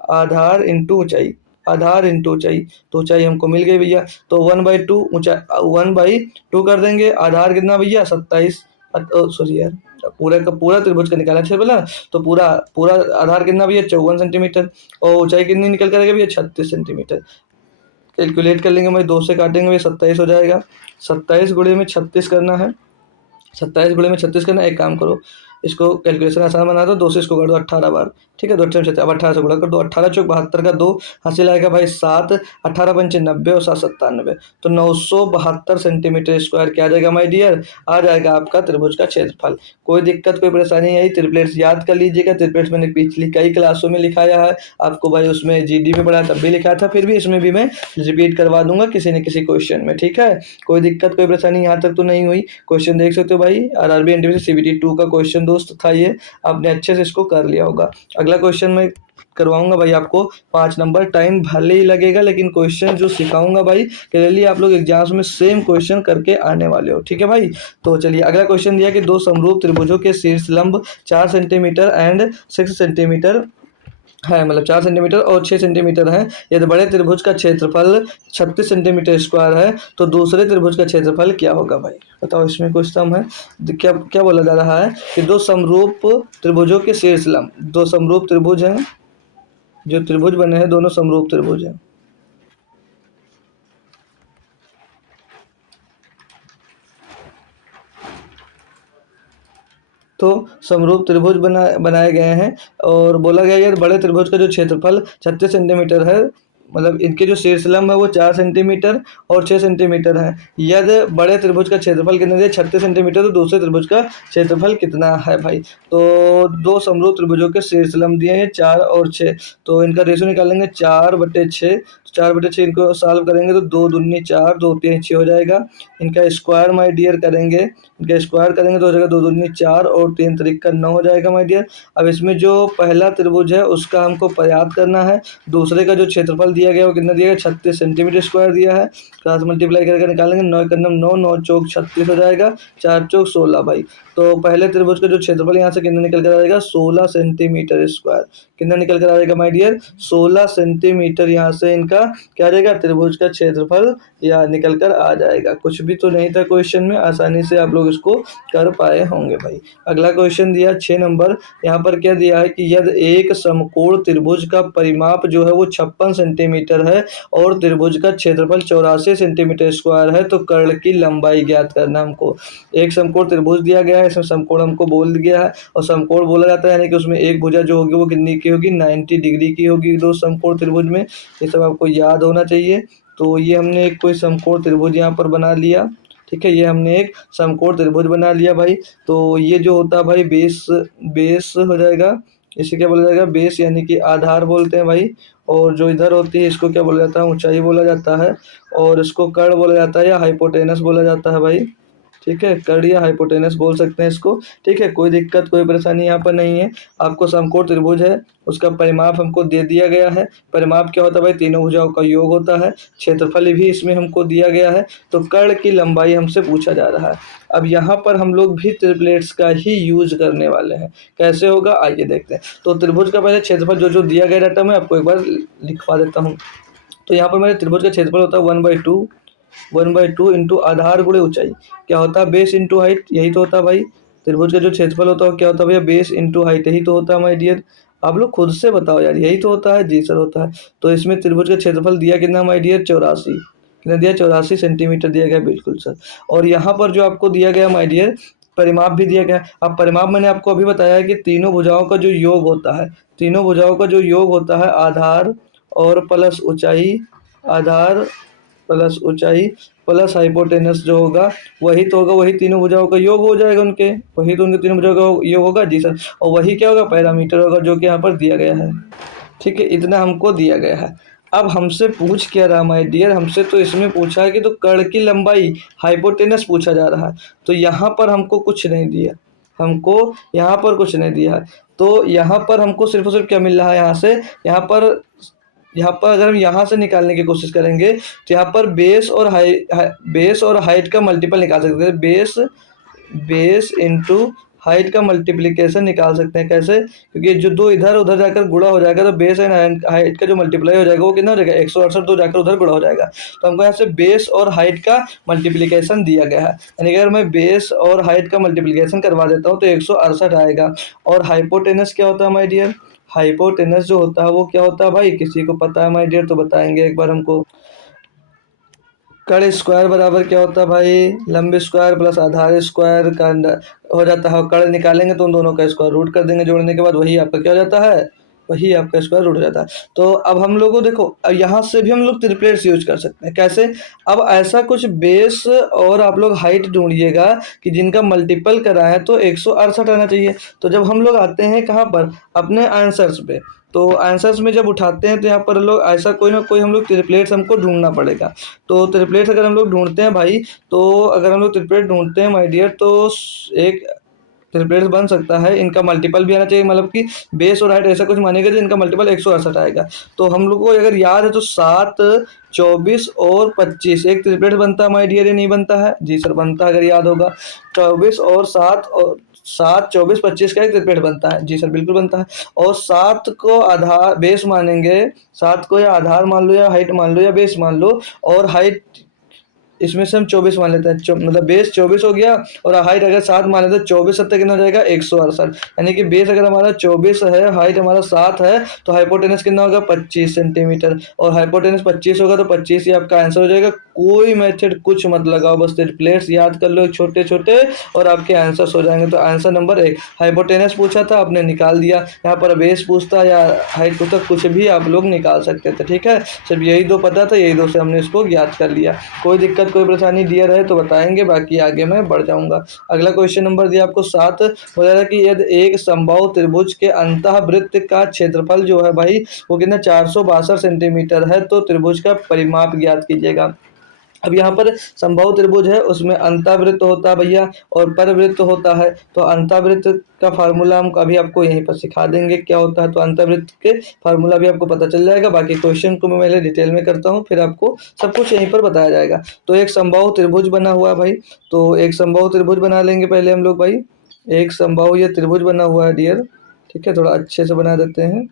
आधार इंटू ऊंचाई, आधार इंटू ऊंचाई, तो ऊंचाई हमको मिल गई भैया। तो 1/2 ऊंचाई 1/2 कर देंगे, आधार कितना भैया 27, सॉरी यार, पूरा का पूरा त्रिभुज का निकालना है बोला, तो पूरा पूरा आधार कितना भैया 54 सेंटीमीटर, और ऊंचाई कितनी निकल कर आएगी भैया 36 सेंटीमीटर। कैलकुलेट कर लेंगे भाई, 2 से काटेंगे भाई 27 हो जाएगा। 27 गुणे में 36 करना है, 27 गुणे में 36 करना। एक काम करो, इसको कैलकुलेशन आसान बना दो, 2 से इसको कर दो 18 बार, ठीक है। 2 अब 18 से गुणा कर दो, 18 चौक 72 का 2 हासिल आएगा भाई 7, 18 पंचे 90 और 7 97, तो 972 सेंटीमीटर स्क्वायर क्या आ जाएगा माय डियर, आ जाएगा आपका त्रिभुज का क्षेत्रफल। कोई दिक्कत कोई परेशानी नहीं आई, ट्रिपलेट्स याद कर लीजिएगा। ट्रिपलेट्स मैंने पिछली कई क्लासों में लिखाया है आपको भाई, उसमें जीडी में पढ़ा तब भी लिखा था, फिर भी इसमें भी मैं रिपीट करवा दूंगा किसी न किसी क्वेश्चन में, ठीक है। कोई दिक्कत कोई परेशानी यहाँ तक तो नहीं हुई। क्वेश्चन देख सकते हो भाई, आरआरबी एनटीपीसी सीबीटी 2 का क्वेश्चन दोस्त था ये, आपने अच्छे से इसको कर लिया होगा। अगला क्वेश्चन मैं करवाऊंगा भाई आपको 5 नंबर, टाइम भले ही लगेगा लेकिन क्वेश्चन जो सिखाऊंगा भाई क्लियरली आप लोग एग्जाम्स में सेम क्वेश्चन करके आने वाले हो, ठीक है भाई। तो चलिए अगला क्वेश्चन दिया कि दो समरूप त्रिभुजों के शीर्ष लंब 4 सेंटीमीटर एंड 6 सेंटीमीटर है, मतलब 4 सेंटीमीटर और 6 सेंटीमीटर है। यदि बड़े त्रिभुज का क्षेत्रफल 36 सेंटीमीटर स्क्वायर है तो दूसरे त्रिभुज का क्षेत्रफल क्या होगा भाई, बताओ। इसमें कुछ सम है, क्या क्या बोला जा रहा है कि दो समरूप त्रिभुजों के शीर्ष लंब, दो समरूप त्रिभुज हैं, जो त्रिभुज बने हैं दोनों समरूप त्रिभुज हैं। तो समरूप त्रिभुज बनाए गए हैं, और बोला गया यार बड़े त्रिभुज का जो क्षेत्रफल 36 सेंटीमीटर है, मतलब इनके जो शीर्षलंब है वो 4 सेंटीमीटर और 6 सेंटीमीटर है। यदि बड़े त्रिभुज का क्षेत्रफल कितना दिया 36 सेंटीमीटर, तो दूसरे त्रिभुज का क्षेत्रफल कितना है भाई। तो दो समरूप त्रिभुजों के शीर्षलंब दिए हैं 4 और 6, तो इनका रेशियो निकालेंगे 4/6, तो 4/6 इनको सॉल्व करेंगे तो 2 दूनी 4, 2 3 6 हो जाएगा। इनका स्क्वायर माय डियर करेंगे, इनका स्क्वायर करेंगे तो हो जाएगा 2 दूनी 4 और 3 त्रिक 9 हो जाएगा माय डियर। अब इसमें जो पहला त्रिभुज है उसका हमको याद करना है, दूसरे का जो क्षेत्रफल दिया गया वो कितना दिया गया 36 सेंटीमीटर स्क्वायर दिया है, क्रॉस मल्टीप्लाई करके निकालेंगे, 9 9 9 9 चौक 36 हो जाएगा, 4 चौक 16 भाई। तो पहले त्रिभुज का जो क्षेत्रफल यहाँ से कितना निकल कर आ जाएगा 16 सेंटीमीटर स्क्वायर, कितना निकल कर आ जाएगा माय डियर 16 सेंटीमीटर। यहाँ से इनका क्या आ जाएगा त्रिभुज का क्षेत्रफल या निकल कर आ जाएगा। कुछ भी तो नहीं था क्वेश्चन में, आसानी से आप लोग इसको कर पाए होंगे भाई। अगला क्वेश्चन दिया 6 नंबर, यहाँ पर क्या दिया है कि यदि एक समकोण त्रिभुज का परिमाप जो है वो 56 सेंटीमीटर है और त्रिभुज का क्षेत्रफल 84 सेंटीमीटर स्क्वायर है, तो कर्ण की लंबाई ज्ञात करना हमको। एक समकोण त्रिभुज दिया गया है, इसमें समकोण हमको बोल दिया है, और समकोण बोला जाता है यानी कि उसमें एक भुजा जो होगी वो कितनी की होगी 90 डिग्री की होगी दो समकोण त्रिभुज में, ये सब आपको याद होना चाहिए। तो ये हमने एक कोई समकोण त्रिभुज यहाँ पर बना लिया, ठीक है, ये हमने एक समकोण त्रिभुज बना लिया भाई। तो ये जो होता है भाई बेस, बेस हो जाएगा, इसे क्या बोला जाएगा बेस यानी कि आधार बोलते हैं भाई। और जो इधर होती है इसको क्या बोला जाता है ऊंचाई बोला जाता है, और इसको कर्ण बोला जाता है या हाइपोटेनस बोला जाता है भाई, ठीक है, कर्ण या हाइपोटेनस बोल सकते हैं इसको। ठीक है, कोई दिक्कत कोई परेशानी यहाँ पर नहीं है। आपको समकोण त्रिभुज है, उसका परिमाप हमको दे दिया गया है। परिमाप क्या होता है भाई, तीनों भुजाओं का योग होता है। क्षेत्रफल भी इसमें हमको दिया गया है। तो कर्ण की लंबाई हमसे पूछा जा रहा है। अब यहाँ पर हम लोग भी ट्रिपलेट्स का ही यूज करने वाले हैं। कैसे होगा आइए देखते हैं। तो त्रिभुज का पहले क्षेत्रफल जो जो दिया गया डाटा मैं आपको एक बार लिखवा देता हूँ। तो यहाँ पर मेरे त्रिभुज का क्षेत्रफल होता है 1/2 इंटू आधार गुणे ऊंचाई। क्या होता है, बेस इंटू हाइट, यही तो होता है भाई। त्रिभुज का जो क्षेत्रफल होता है क्या होता है भैया, बेस इंटू हाइट, यही तो होता है माय डियर। आप लोग खुद से बताओ यार, यही तो होता है। जी सर होता है। तो इसमें त्रिभुज का क्षेत्रफल दिया कितना माय डियर, 84। कितना दिया, 84 सेंटीमीटर दिया गया, बिल्कुल सर। और यहाँ पर जो आपको दिया गया माय डियर, परिमाप भी दिया गया। अब परिमाप मैंने आपको अभी बताया है कि तीनों भुजाओं का जो योग होता है, तीनों भुजाओं का जो योग होता है आधार और प्लस ऊंचाई, आधार प्लस ऊंचाई प्लस हाइपोटेनस जो होगा वही तो होगा, वही तीनों भुजाओं का योग हो जाएगा उनके, वही तो उनके तीनों भुजाओं का योग होगा। जी सर। और वही क्या होगा, पैरामीटर होगा, जो कि यहाँ पर दिया गया है। ठीक है, इतना हमको दिया गया है। अब हमसे पूछ क्या रहा माय डियर, हमसे तो इसमें पूछा है कि तो कर्ण की लंबाई, हाइपोटेनस पूछा जा रहा है। तो यहाँ पर हमको कुछ नहीं दिया, हमको यहाँ पर कुछ नहीं दिया है। तो यहाँ पर हमको सिर्फ और सिर्फ क्या मिल रहा है, यहाँ पर अगर हम यहाँ से निकालने की कोशिश करेंगे तो यहाँ पर बेस और हाइट का मल्टीपल निकाल सकते हैं। बेस इंटू हाइट का मल्टीप्लिकेशन निकाल सकते हैं। कैसे, क्योंकि जो दो इधर उधर जाकर गुणा हो जाएगा तो बेस एंड हाइट का जो मल्टीप्लाई हो जाएगा वो कितना हो जाएगा, 168, दो जाकर उधर गुणा हो जाएगा। तो हमको यहाँ से बेस और हाइट का मल्टीप्लिकेशन दिया गया है। यानी कि अगर मैं बेस और हाइट का मल्टीप्लिकेशन करवा देता हूँ तो 168 आएगा। और हाइपोटेनस क्या होता है माय डियर, हाइपोटेनस जो होता है वो क्या होता है भाई, किसी को पता है माय डियर तो बताएंगे एक बार हमको। कर्ण स्क्वायर बराबर क्या होता है भाई, लंबे स्क्वायर प्लस आधार स्क्वायर का हो जाता है। कर्ण निकालेंगे तो उन दोनों का स्क्वायर रूट कर देंगे जोड़ने के बाद, वही आपका क्या हो जाता है, वही आपका स्क्वायर रूट हो जाता है। तो अब हम लोगों देखो, अब यहाँ से भी हम लोग ट्रिपलेट्स यूज कर सकते हैं। कैसे, अब ऐसा कुछ बेस और आप लोग हाइट ढूंढिएगा कि जिनका मल्टीपल कराएं तो 168 आना चाहिए। तो जब हम लोग आते हैं कहाँ पर, अपने आंसर्स पे, तो आंसर्स में जब उठाते हैं तो यहाँ पर लोग ऐसा कोई ना कोई हम लोग ट्रिपलेट्स हमको ढूंढना पड़ेगा। तो ट्रिपलेट्स अगर हम लोग ढूंढते हैं भाई, तो अगर हम लोग ट्रिपलेट ढूंढते हैं माय डियर, तो एक ट्रिपलेट्स बन सकता है। इनका मल्टीपल भी आना चाहिए, मतलब कि बेस और हाइट ऐसा कुछ मानेगा जो इनका मल्टीपल 168 आएगा। तो हम लोग को अगर याद है तो 7, 24 और 25 एक ट्रिपलेट बनता है माय डियर, ये नहीं बनता है। जी सर बनता है, अगर याद होगा 24 और 7, 24, 25 का एक ट्रिपलेट बनता है। जी सर बिल्कुल बनता है। और 7 को आधार बेस मानेंगे, 7 को या आधार मान लो या हाइट मान लो या बेस मान लो, और हाइट इसमें से हम 24 मान लेते हैं, मतलब बेस 24 हो गया और हाइट अगर 7 मान लेते हैं, 24 सत्तर कितना हो जाएगा, 168। यानी कि बेस अगर हमारा 24 है, हाइट हमारा 7 है, तो हाइपोटेनस कितना होगा, 25 सेंटीमीटर। और हाइपोटेनस 25 होगा तो 25 ही आपका आंसर हो जाएगा। कोई मेथड कुछ मत लगाओ, बस ट्रिपलेट्स याद कर लो छोटे छोटे और आपके आंसर्स हो जाएंगे। तो आंसर नंबर 1 हाइपोटेनस पूछा था, आपने निकाल दिया। यहाँ पर बेस पूछता या हाइट पूछता, कुछ भी आप लोग निकाल सकते थे। ठीक है, सिर्फ यही दो पता था, यही दो से हमने इसको ज्ञात कर लिया। कोई दिक्कत कोई परेशानी दिया रहे तो बताएंगे, बाकी आगे मैं बढ़ जाऊंगा। अगला क्वेश्चन नंबर दिया आपको 7, बोला था कि यदि एक समबाहु त्रिभुज के अंतःवृत्त का क्षेत्रफल जो है भाई वो कितना 462 सेंटीमीटर है, तो त्रिभुज का परिमाप ज्ञात कीजिएगा। अब यहाँ पर समबाहु त्रिभुज है, उसमें अंतःवृत्त होता है भैया और परवृत्त होता है। तो अंतःवृत्त का फार्मूला हम अभी आपको यहीं पर सिखा देंगे क्या होता है, तो अंतःवृत्त के फार्मूला भी आपको पता चल जाएगा। बाकी क्वेश्चन को मैं पहले डिटेल में करता हूँ, फिर आपको सब कुछ यहीं पर बताया जाएगा। तो एक समबाहु त्रिभुज बना हुआ है भाई, तो एक समबाहु त्रिभुज बना लेंगे पहले हम लोग भाई। एक समबाहु ये त्रिभुज बना हुआ है डियर, ठीक है, थोड़ा अच्छे से बना देते हैं।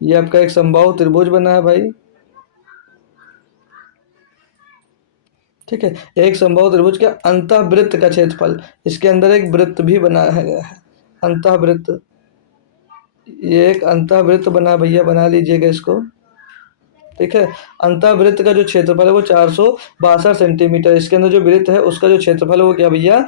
ये आपका एक समबाहु त्रिभुज बना है भाई, ठीक है। एक समबाहु त्रिभुज के अंतःवृत्त का क्षेत्रफल, इसके अंदर एक वृत्त भी बनाया गया है, अंतःवृत्त। ये एक अंतःवृत्त बना भैया, बना लीजिएगा इसको, ठीक है। अंतःवृत्त का जो क्षेत्रफल है वो 462 सेंटीमीटर, इसके अंदर जो वृत्त है उसका जो क्षेत्रफल है वो क्या भैया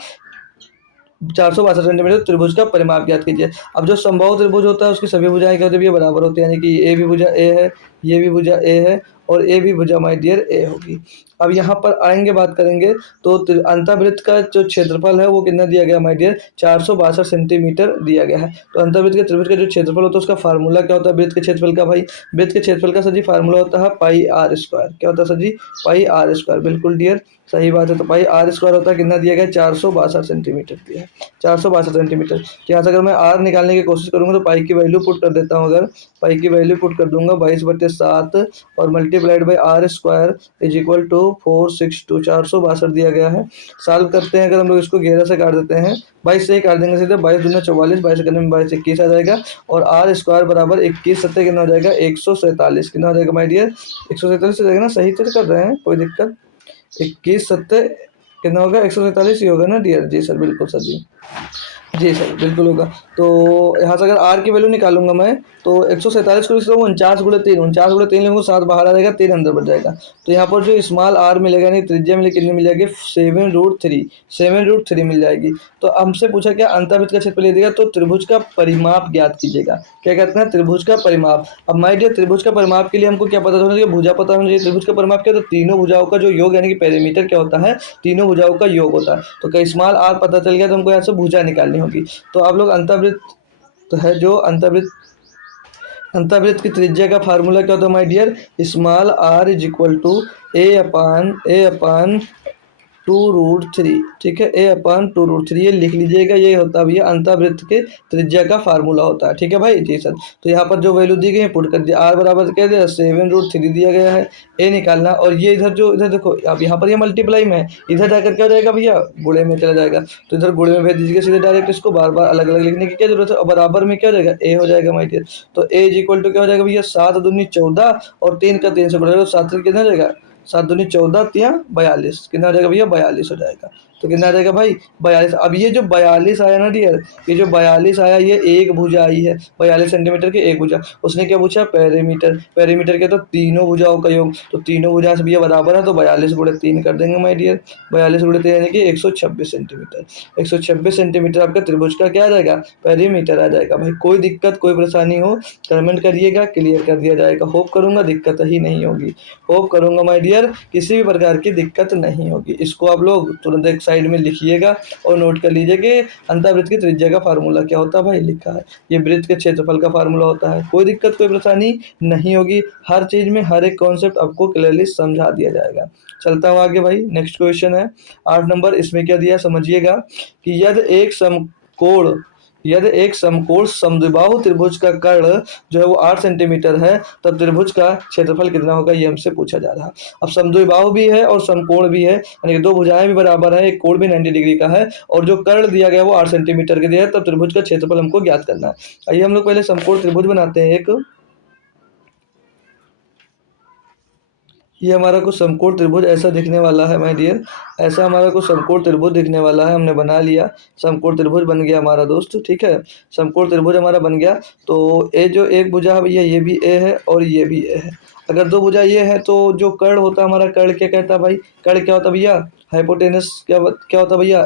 462 सेंटीमीटर। त्रिभुज का परिमाप ज्ञात कीजिए। अब जो समबाहु त्रिभुज होता है उसकी सभी भुजाएं क्या होती है, बराबर होती है। यानी कि ए भी भुजा ए है, ये भी भुजा ए है और ए भी भुजा माय डियर ए होगी। अब यहाँ पर आएंगे बात करेंगे तो अंतःवृत्त का जो क्षेत्रफल है वो कितना दिया गया माय डियर, 462 सेंटीमीटर दिया गया है। तो अंतःवृत्त के त्रिभुज का जो क्षेत्रफल होता है उसका फार्मूला क्या होता है वृत्त के क्षेत्रफल का भाई, वृत्त के क्षेत्रफल का सर जी फार्मूला होता है पाई आर स्क्वायर। क्या होता है sir ji, pi r square, बिल्कुल डियर सही बात है। तो पाई आर स्क्वायर होता है कितना दिया गया, 462 सेंटीमीटर दिया है, 462 सेंटीमीटर। तो यहाँ से अगर मैं आर निकालने की कोशिश करूंगा तो पाई की वैल्यू पुट कर देता हूँ, अगर पाई की वैल्यू पुट कर दूंगा 22/7 और multiplied by r square is equal to 462, 462 दिया गया है। सॉल्व करते हैं, अगर हम लोग इसको 11 से काट देते हैं, 22 से ही काट देंगे सीधे, 22 दूना 44, 22 करने में 22 21 आ जाएगा और आर स्क्वायर बराबर 21 सत्ते कितना हो जाएगा, 147 कितना हो जाएगा माय डियर, 147 हो जाएगा ना, सही तो कर रहे हैं कोई दिक्कत, 21 सत्ते कितना होगा, 147 ही होगा ना डियर। जी सर बिल्कुल सर जी सर बिल्कुल होगा। तो यहाँ से अगर आर की वैल्यू निकालूंगा मैं तो 147 को लिखता हूँ 49 गुणे 3, 49 गुणे 3 लिखूँ 7 बाहर आ जाएगा, 3 अंदर बच जाएगा। तो यहाँ पर जो स्मॉल आर मिलेगा यानी त्रिज्या मिले कितनी मिल जाएगी, 7√3, 7√3 मिल जाएगी। तो हमसे पूछा क्या अंतःवृत्त का क्षेत्रफल ले देगा, तो त्रिभुज का परिमाप ज्ञात कीजिएगा। क्या कहते हैं, त्रिभुज का परिमाप। अब माय डियर त्रिभुज का परिमाप के लिए हमको क्या पता होना चाहिए, भुजा पता होना चाहिए। त्रिभुज का परिमाप क्या, तो तीनों भुजाओं का जो योग यानी कि पेरीमीटर क्या होता है, तीनों भुजाओं का योग होता है। तो क्या स्मॉल आर पता चल गया तो हमको यहाँ से भुजा निकालनी होगी। तो आप लोग अंतःवृत्त तो है जो अंतःवृत्त की त्रिज्या का फार्मूला क्या होता है my dear, small r is equal to a upon 2√3, ठीक है, a/2√3 ये लिख लीजिएगा। ये होता है भैया अंतःवृत्त के त्रिज्या का फार्मूला होता है, ठीक है भाई। जी सर, तो यहाँ पर जो वैल्यू दी गई है पुट कर दिया, आर बराबर क्या दिया 7√3 दिया गया है, ए निकालना। और ये इधर देखो अब यहाँ पर ये मल्टीप्लाई में है, इधर जाकर क्या हो जाएगा भैया, गुणे में चला जाएगा। तो इधर गुणे में भेज दीजिएगा सीधे डायरेक्ट, इसको बार बार अलग अलग लिखने की क्या जरूरत है। और बराबर में क्या हो जाएगा, ए हो जाएगा माय डियर। तो ए इज इक्वल टू क्या हो जाएगा भैया, 7 दूनी 14 और 3 का 3 से बढ़ेगा, 7 कितना हो जाएगा, 7 दूनी 14 तिया 42 कितना हो जाएगा भैया, 42 हो जाएगा। तो कितना आ जाएगा भाई, 42। अब ये जो 42 आया ना डियर, ये जो 42 आया ये एक भुजा आई है, 42 सेंटीमीटर की एक भुजा। उसने क्या पूछा, पेरीमीटर, पेरीमीटर के तो तीनों भुजाओं का योग, तो तीनों भुजा से भैया बराबर है, तो 42 गुणे 3 कर देंगे माय डियर, 42 गुणे 3 यानी कि 126 सेंटीमीटर। 126 सेंटीमीटर आपका त्रिभुज का क्या आ जाएगा, पेरीमीटर आ जाएगा। भाई कोई दिक्कत कोई परेशानी हो कमेंट करिएगा, क्लियर कर दिया जाएगा। होप करूंगा दिक्कत ही नहीं होगी, होप करूंगा माय डियर किसी भी प्रकार की दिक्कत नहीं होगी। इसको आप लोग तुरंत एक साइड में लिखिएगा और नोट कर लीजिए कि अंतःवृत्त की त्रिज्या का फार्मूला क्या होता है। भाई लिखा है, ये वृत्त के क्षेत्रफल का फार्मूला होता है। कोई दिक्कत कोई परेशानी नहीं होगी, हर चीज में हर एक कॉन्सेप्ट आपको क्लियरली समझा दिया जाएगा। चलता हूँ आगे भाई, नेक्स्ट क्वेश्चन है 8 नंबर। इसमें क्या दिया समझिएगा कि यदि एक समकोण समद्विबाहु त्रिभुज का कर्ण जो है वो 8 सेंटीमीटर है, तब त्रिभुज का क्षेत्रफल कितना होगा, ये हमसे पूछा जा रहा है। अब समद्विबाहु भी है और समकोण भी है, यानी कि दो भुजाएं भी बराबर है, एक कोण भी 90 डिग्री का है और जो कर्ण दिया गया वो 8 सेंटीमीटर के दिया है, तब त्रिभुज का क्षेत्रफल हमको ज्ञात करना है। आइए हम लोग पहले समकोण त्रिभुज बनाते हैं एक। ये हमारा कुछ समकोण त्रिभुज ऐसा दिखने वाला है माय डियर, ऐसा हमारा कुछ समकोण त्रिभुज दिखने वाला है। हमने बना लिया, समकोण त्रिभुज बन गया हमारा दोस्त, ठीक है। समकोण त्रिभुज हमारा बन गया। तो ए जो एक भुजा है भैया, ये भी ए है और ये भी ए है। अगर दो भुजा ये है तो जो कर्ण होता है हमारा, कर्ण क्या कहता है भाई, कर्ण क्या होता है भैया, हाइपोटेनस क्या होता है भैया,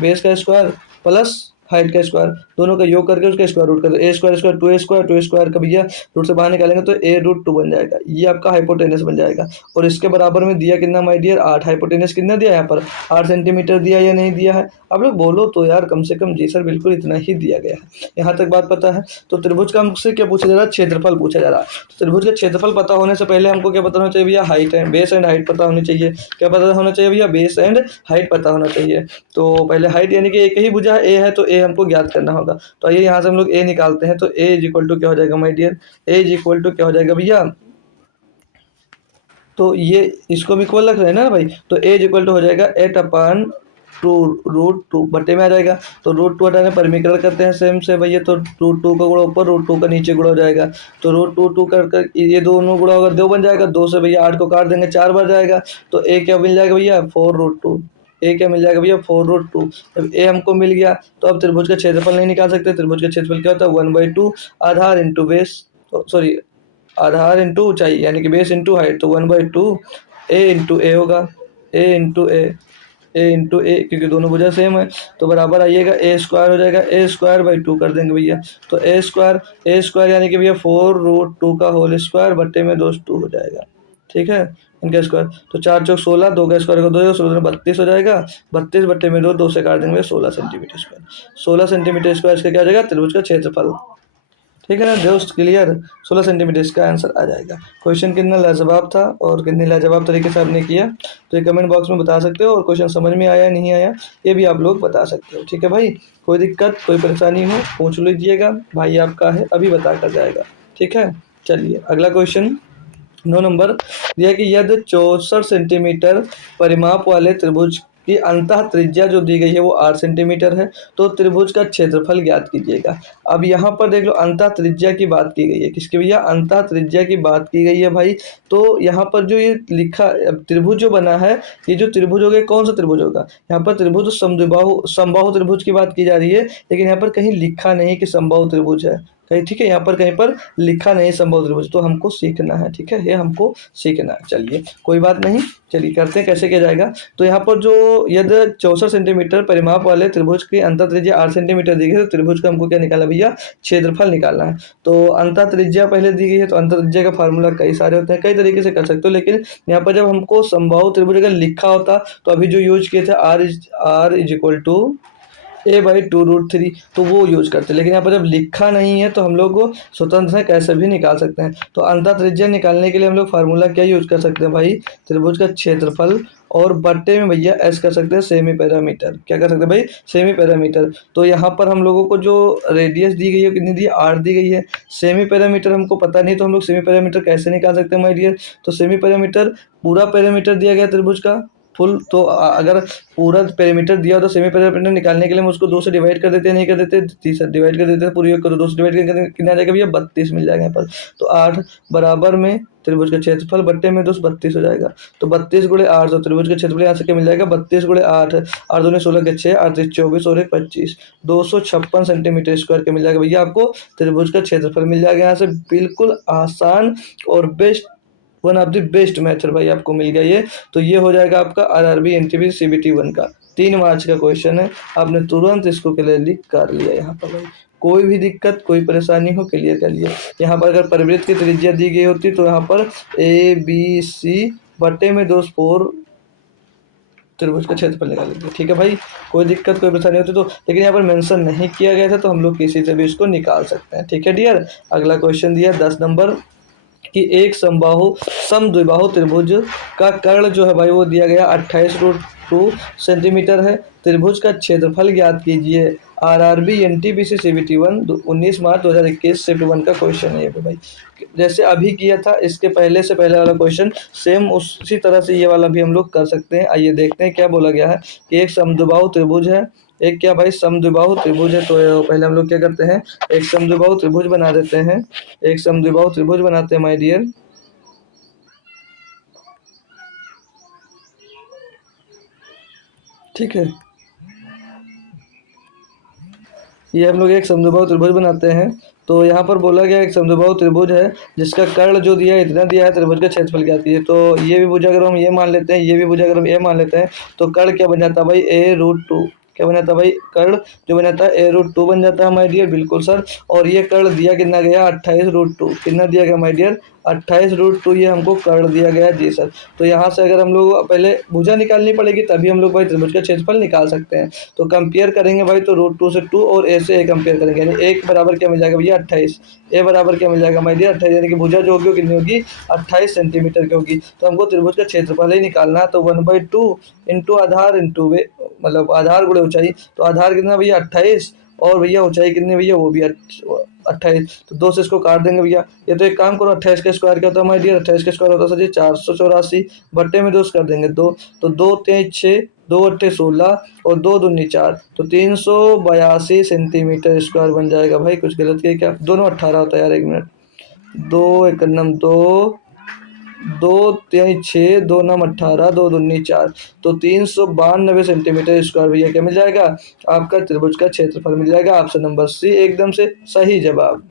बेस का स्क्वायर प्लस हाइट का स्क्वायर, दोनों का योग करके उसका स्क्वायर रूट कर दो। A square square 2a square, 2a square का भैया रूट से बाहर निकालेंगे तो a√2 बन जाएगा, ये आपका हाइपोटेनस बन जाएगा। और इसके बराबर में दिया कितना माय डियर, 8। हाइपोटेनस कितना दिया यहाँ पर, 8 सेंटीमीटर दिया या नहीं दिया है, आप लोग बोलो तो यार कम से कम। जी सर बिल्कुल इतना ही दिया गया है, यहाँ तक बात पता है। तो त्रिभुज का हमसे क्या पूछा जा रहा है, क्षेत्रफल पूछा जा रहा है। तो त्रिभुज का क्षेत्रफल पता होने से पहले हमको क्या पता होना चाहिए भैया, height and base and height पता होनी चाहिए। क्या पता होना चाहिए भैया, बेस एंड हाइट पता होना चाहिए। तो पहले हाइट यानी कि एक ही भुजा ए है तो ए हमको ज्ञात करना होगा। तो आइए यहाँ से हम लोग ए निकालते हैं। तो ए इज इक्वल टू क्या हो जाएगा my dear, a is equal to क्या हो जाएगा भैया, तो ये इसको भी इक्वल रख रहे हैं ना भाई। तो ए इज इक्वल टू हो जाएगा 8/2√2 बटे में आ जाएगा। तो √2 हटाने परिमीकरण करते हैं सेम से भैया, तो √2 का गुणा ऊपर, √2 का नीचे गुणा हो जाएगा। तो √2 कर ये दोनों गुणा होगा 2 बन जाएगा, 2 से भैया 8 को काट देंगे 4 बन जाएगा। तो ए क्या मिल जाएगा भैया, 4√2। ए क्या मिल जाएगा भैया, 4√2। जब ए हमको मिल गया तो अब त्रिभुज का क्षेत्रफल नहीं निकाल सकते। त्रिभुज का क्षेत्रफल क्या होता है, 1/2 आधार इंटू बेस, सॉरी आधार इंटू ऊंचाई यानी कि बेस इंटू हाइट। तो 1/2 ए इंटू ए होगा, ए इंटू ए ए इंटू ए, क्योंकि दोनों भुजा सेम है, तो बराबर आइएगा ए स्क्वायर हो जाएगा, ए स्क्वायर बाई 2 कर देंगे भैया, तो ए स्क्वायर यानी कि भैया 4√2 का होल स्क्वायर बट्टे में 2 हो जाएगा, ठीक है, इनका स्क्वायर, तो 4 चौक 16, 2 का स्क्वायर को 2, 16 32 हो जाएगा, 32 बट्टे में 2, 2 से काट देंगे 16 सेंटीमीटर स्क्वायर, 16 सेंटीमीटर स्क्वायर इसका क्या हो जाएगा, त्रिभुज का क्षेत्रफल, ठीक है ना दोस्त, क्लियर, 16 सेंटीमीटर इसका आंसर आ जाएगा। क्वेश्चन कितना लाजवाब था और कितने लाजवाब तरीके से आपने किया, तो ये कमेंट बॉक्स में बता सकते हो, और क्वेश्चन समझ में आया नहीं आया ये भी आप लोग बता सकते हो, ठीक है भाई, कोई दिक्कत कोई परेशानी हो पूछ लीजिएगा, भाई आपका है अभी बता कर जाएगा, ठीक है। चलिए अगला क्वेश्चन 9 नंबर दिया कि यदि 64 सेंटीमीटर परिमाप वाले त्रिभुज की अंतः त्रिज्या जो दी गई है वो 8 सेंटीमीटर है, तो त्रिभुज का क्षेत्रफल ज्ञात कीजिएगा। अब यहाँ पर देख लो अंतः त्रिज्या की बात की गई है, किसकी भैया, अंतः त्रिज्या की बात की गई है भाई, तो यहाँ पर जो ये लिखा त्रिभुज जो बना है, ये जो त्रिभुज होगा कौन सा त्रिभुज होगा, यहाँ पर त्रिभुज समबाहु त्रिभुज की बात की जा रही है, लेकिन यहाँ पर कहीं लिखा नहीं कि समबाहु त्रिभुज है कहीं, ठीक है, यहाँ पर कहीं पर लिखा नहीं संभव त्रिभुज, तो हमको सीखना है, ठीक है, ये हमको सीखना है। चलिए कोई बात नहीं, चलिए करते हैं कैसे किया जाएगा। तो यहाँ पर जो यदि 64 सेंटीमीटर परिमाप वाले त्रिभुज की अंतः त्रिज्या 8 सेंटीमीटर दी गई है, तो त्रिभुज का हमको क्या निकालना भैया, क्षेत्रफल निकालना है। तो अंतः त्रिज्या पहले दी गई है, तो अंतः त्रिज्या का फार्मूला कई सारे होते हैं, कई तरीके से कर सकते हो, लेकिन यहाँ पर जब हमको समबाहु त्रिभुज अगर लिखा होता तो अभी जो यूज किए थे are is equal to a/2√3, तो वो यूज करते हैं, लेकिन यहाँ पर जब लिखा नहीं है तो हम लोग को स्वतंत्र से कैसे भी निकाल सकते हैं। तो अंतः त्रिज्या निकालने के लिए हम लोग फार्मूला क्या यूज कर सकते हैं भाई, त्रिभुज का क्षेत्रफल और बट्टे में भैया एस कर सकते हैं सेमी पैरामीटर, क्या कर सकते हैं भाई, सेमी पैरामीटर। तो यहाँ पर हम लोगों को जो रेडियस दी गई है कितनी दी है, 8 दी गई है, सेमी पैरामीटर हमको पता नहीं, तो हम लोग सेमी पैरामीटर कैसे निकाल सकते हैं माय डियर, तो सेमी पैरामीटर पूरा पैरामीटर दिया गया त्रिभुज का फुल, तो अगर पूरा पैरामीटर दिया हो तो सेमी पैरामीटर निकालने के लिए हम उसको 2 से डिवाइड कर देते हैं, नहीं कर देते 3 से डिवाइड कर देते हैं, पूरी योग करो 2 से डिवाइड करके कितना आ जाएगा भैया, 32 मिल जाएगा यहाँ पर। तो 8 बराबर में त्रिभुज का क्षेत्रफल बट्टे में 2 32 हो जाएगा, तो 32 गुणे 8, तो त्रिभुज का क्षेत्रफल यहाँ से क्या मिल जाएगा, 32 गुणे 8, 8 दूनी 16 के 6, 8 24 और 1 25, 256 सेंटीमीटर स्क्वायर के मिल जाएगा भैया आपको त्रिभुज का क्षेत्रफल मिल जाएगा। यहाँ से बिल्कुल आसान और best, one of the best method भाई आपको मिल गया ये। तो ये हो जाएगा आपका आरआरबी एनटीपीसी सीबीटी 1 का 3 मार्च का क्वेश्चन है, आपने तुरंत इसको क्लियरली कर लिया यहाँ पर भाई, कोई भी दिक्कत कोई परेशानी हो क्लियर कर लिया। यहाँ पर अगर परिवृत्त की त्रिज्या दी गई होती तो यहाँ पर ए बी सी बट्टे में 2 4 त्रिभुज का क्षेत्रफल निकाल लेंगे, ठीक है भाई, कोई दिक्कत कोई परेशानी होती तो, लेकिन यहाँ पर मेंशन नहीं किया गया था तो हम लोग किसी से भी इसको निकाल सकते हैं, ठीक है डियर। अगला क्वेश्चन दिया 10 नंबर कि एक समद्विबाहु त्रिभुज का कर्ण जो है भाई वो दिया गया 28√2 सेंटीमीटर है, त्रिभुज का क्षेत्रफल ज्ञात कीजिए। आरआरबी एनटीपीसी सीबीटी 1 19 मार्च 2021 शिफ्ट 1 का क्वेश्चन है ये भाई, जैसे अभी किया था इसके पहले से पहले वाला क्वेश्चन सेम उसी तरह से ये वाला भी हम लोग कर सकते हैं। आइए देखते हैं क्या बोला गया है कि एक समद्विबाहु त्रिभुज है, एक क्या भाई समद्विबाहु त्रिभुज है, तो पहले हम लोग क्या करते हैं, एक समद्विबाहु त्रिभुज बना देते हैं, एक समद्विबाहु त्रिभुज बनाते हैं माय डियर, ठीक है, ये हम लोग एक समद्विबाहु त्रिभुज बनाते हैं। तो यहाँ पर बोला गया एक समद्विबाहु त्रिभुज है जिसका कर्ण जो दिया है इतना दिया है, त्रिभुज का क्षेत्रफल ज्ञात कीजिए। तो ये भी भुजा अगर हम ये मान लेते हैं, ये भी भुजा अगर हम ये मान लेते हैं, तो कर्ण क्या बन जाता है भाई, a√2, क्या बन जाता है भाई, कर्ण जो बन जाता है a√2 बन जाता है माय डियर, बिल्कुल सर। और ये कर्ण दिया कितना गया 28√2, कितना दिया गया माय डियर 28√2, ये हमको कर्ण दिया गया जी सर। तो यहाँ से अगर हम लोग पहले भुजा निकालनी पड़ेगी तभी हम लोग भाई त्रिभुज का क्षेत्रफल निकाल सकते हैं। तो कंपेयर करेंगे भाई, तो √2 से 2 और a से a कंपेयर करेंगे, यानी एक बराबर क्या मिल जाएगा भैया 28, ए बराबर क्या मिल जाएगा माय डियर 28, यानी कि भुजा जो होगी वो कितनी होगी 28 सेंटीमीटर की होगी। तो हमको त्रिभुज का क्षेत्रफल ही निकालना है, तो 1/2 इंटू आधार इंटू मतलब आधार गुणे ऊंचाई, तो आधार कितना भैया 28 और भैया ऊंचाई कितनी भैया वो भी 28, तो 2 से इसको काट देंगे भैया। ये तो एक काम करो 28 का स्क्वायर क्या होता है माय डियर, 28 का स्क्वायर होता है सर जी 484, बट्टे में 2 कर देंगे 2, तो 2 3 6, 2 8 16 और 2 दूनी 4, तो 382 सेंटीमीटर स्क्वायर बन जाएगा भाई। कुछ गलत किया क्या, दोनों 18 होता है यार, 1 मिनट, 2 1 2 2 3 6, 2 9 18, 2 दूनी 4, तो 392 सेंटीमीटर स्क्वायर भैया क्या मिल जाएगा, आपका त्रिभुज का क्षेत्रफल मिल जाएगा। ऑप्शन नंबर सी एकदम से सही जवाब।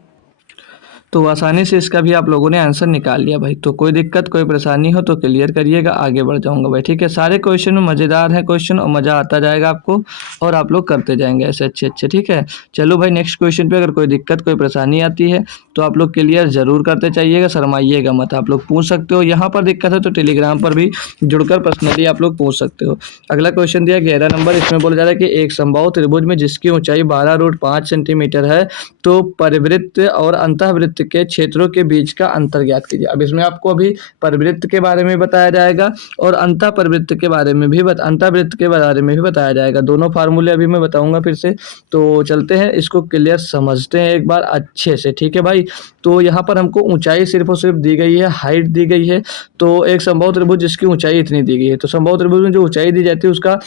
तो आसानी से इसका भी आप लोगों ने आंसर निकाल लिया भाई। तो कोई दिक्कत कोई परेशानी हो तो क्लियर करिएगा, आगे बढ़ जाऊंगा भाई। ठीक है, सारे क्वेश्चन में मज़ेदार है क्वेश्चन और मज़ा आता जाएगा आपको और आप लोग करते जाएंगे ऐसे अच्छे अच्छे। ठीक है, चलो भाई नेक्स्ट क्वेश्चन पे अगर कोई दिक्कत कोई परेशानी आती है तो आप लोग क्लियर ज़रूर करते चाहिएगा, शर्माइएगा मत, आप लोग पूछ सकते हो। यहाँ पर दिक्कत है तो टेलीग्राम पर भी जुड़कर पर्सनली आप लोग पूछ सकते हो। अगला क्वेश्चन दिया 11 नंबर, इसमें बोला जा रहा है कि एक समबाहु त्रिभुज में जिसकी ऊंचाई 12√5 सेंटीमीटर है तो परिवृत्त और अंतःवृत्त के क्षेत्रों के बीच का अंतर ज्ञात कीजिए। अब इसमें आपको अभी परिवृत्त के बारे में बताया जाएगा और अंतः परिवृत्त के बारे में भी अंतःवृत्त के बारे में भी बताया जाएगा। दोनों फार्मूले अभी मैं बताऊंगा फिर से। तो चलते हैं इसको क्लियर समझते हैं एक बार अच्छे से। ठीक है भाई, तो यहाँ पर हमको ऊंचाई सिर्फ और सिर्फ दी गई है, हाइट दी गई है। तो एक समबाहु त्रिभुज जिसकी ऊंचाई इतनी दी गई है, तो समबाहु त्रिभुज में जो ऊंचाई दी जाती है उसका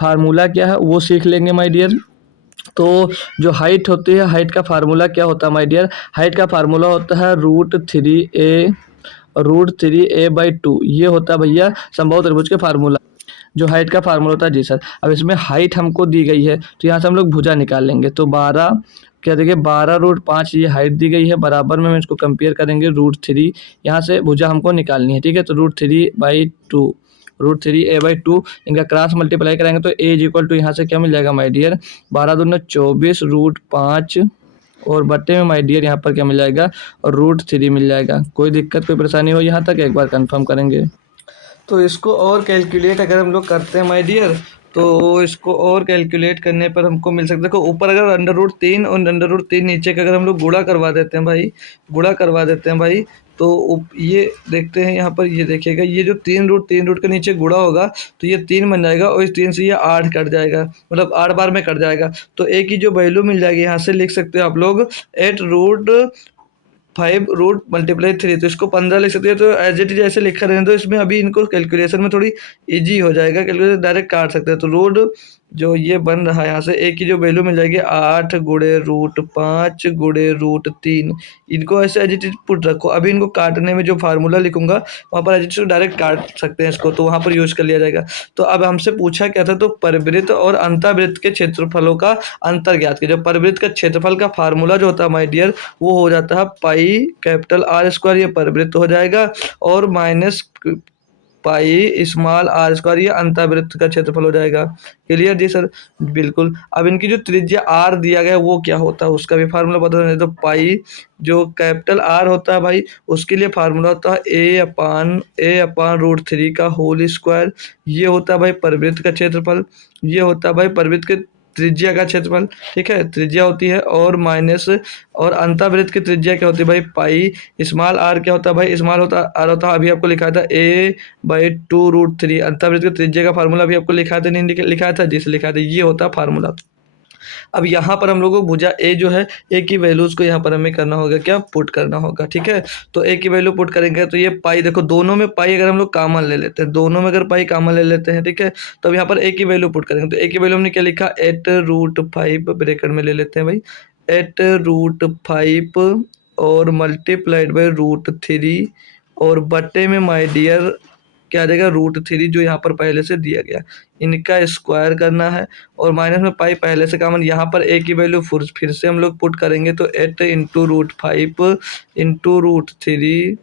फार्मूला क्या है वो सीख लेंगे माय डियर। तो जो हाइट होती है, हाइट का फार्मूला क्या होता है माय डियर? हाइट का फार्मूला होता है √3a/2। ये होता है भैया समबाहु त्रिभुज के फार्मूला, जो हाइट का फार्मूला होता है। जी सर, अब इसमें हाइट हमको दी गई है तो यहाँ से हम लोग भुजा निकाल लेंगे। तो 12 क्या देखिए 12√5 ये हाइट दी गई है, बराबर में हम इसको कंपेयर करेंगे √3, यहाँ से भुजा हमको निकालनी है। ठीक है, तो √3a/2 इनका क्रॉस मल्टीप्लाई कराएंगे तो a इक्वल टू यहाँ से क्या मिल जाएगा माय डियर? 12×2 = 24 √5 और बट्टे में माय डियर यहाँ पर क्या मिल जाएगा? और √3 मिल जाएगा। कोई दिक्कत कोई परेशानी हो यहाँ तक एक बार कंफर्म करेंगे। तो इसको और कैलकुलेट अगर हम लोग करते हैं माय डियर, तो इसको और कैलकुलेट करने पर हमको मिल सकता है। देखो ऊपर अगर √3 और √3 नीचे का अगर हम लोग गुणा करवा देते हैं भाई, गुणा करवा देते हैं भाई, तो ये देखते हैं यहाँ पर, ये देखिएगा ये जो 3 रूट के नीचे गुणा होगा तो ये 3 बन जाएगा और इस 3 से ये 8 कट जाएगा, मतलब 8 बार में कट जाएगा। तो ए की जो वैल्यू मिल जाएगी यहाँ से लिख सकते हो आप लोग 8√5 √3, तो इसको 15 लिख सकते हैं। तो एज इट इज ऐसे लिखा रहने दो, इसमें अभी इनको कैलकुलेशन में थोड़ी इजी हो जाएगा, कैलकुलेशन डायरेक्ट काट सकते हैं। तो रूट जो ये बन रहा है यहाँ से ए की जो वैल्यू मिल जाएगी 8 गुणे √5 गुणे √3, इनको ऐसे एज इट इज पुट रखो। अभी इनको काटने में जो फार्मूला लिखूंगा वहाँ पर एज इट इज डायरेक्ट काट सकते हैं इसको, तो वहाँ पर यूज कर लिया जाएगा। तो अब हमसे पूछा क्या था, तो परिवृत्त और अंतःवृत्त के क्षेत्रफलों का अंतर ज्ञात कीजिए। परिवृत्त का क्षेत्रफल का फार्मूला जो होता है माय डियर वो हो जाता है π R², ये परिवृत्त हो जाएगा, और माइनस πr², ये अंतःवृत्त का क्षेत्रफल हो जाएगा। क्लियर जी सर? बिल्कुल। अब इनकी जो त्रिज्या r दिया गया है वो क्या होता है उसका भी फार्मूला बता दें। तो पाई जो R होता है भाई उसके लिए फार्मूला होता है a/√3 का होल स्क्वायर। ये होता है भाई परिवृत्त का क्षेत्रफल, ये होता है भाई परिवृत्त के त्रिज्या का क्षेत्रफल। ठीक है, त्रिज्या होती है, और माइनस, और अंतःवृत्त की त्रिज्या क्या होती है भाई πr क्या होता है भाई? स्मॉल होता r होता है, अभी आपको लिखा था a/2√3। अंतःवृत्त की त्रिज्या का फार्मूला भी आपको लिखा था, नहीं लिखा था? जिस लिखा था, ये होता है फार्मूला। अब यहाँ पर हम लोगों को भुजा ए जो है, ए की वैल्यूज को यहाँ पर हमें करना होगा, क्या पुट करना होगा। ठीक है, तो ए की वैल्यू पुट करेंगे तो ये पाई, देखो दोनों में पाई अगर हम लोग कॉमन ले लेते हैं, दोनों में अगर पाई कॉमन ले लेते हैं, ठीक है, तो अब यहाँ पर ए की वैल्यू पुट करेंगे। तो ए की वैल्यू हमने क्या लिखा? 8√5 ब्रैकेट में ले लेते हैं भाई, 8√5 और मल्टीप्लाइड बाई √3 और बट्टे में माय डियर क्या आ जाएगा? √3 जो यहाँ पर पहले से दिया गया, इनका स्क्वायर करना है, और माइनस में पाई पहले से कॉमन, यहाँ पर ए की वैल्यू फिर से हम लोग पुट करेंगे तो 8 × √5 × √3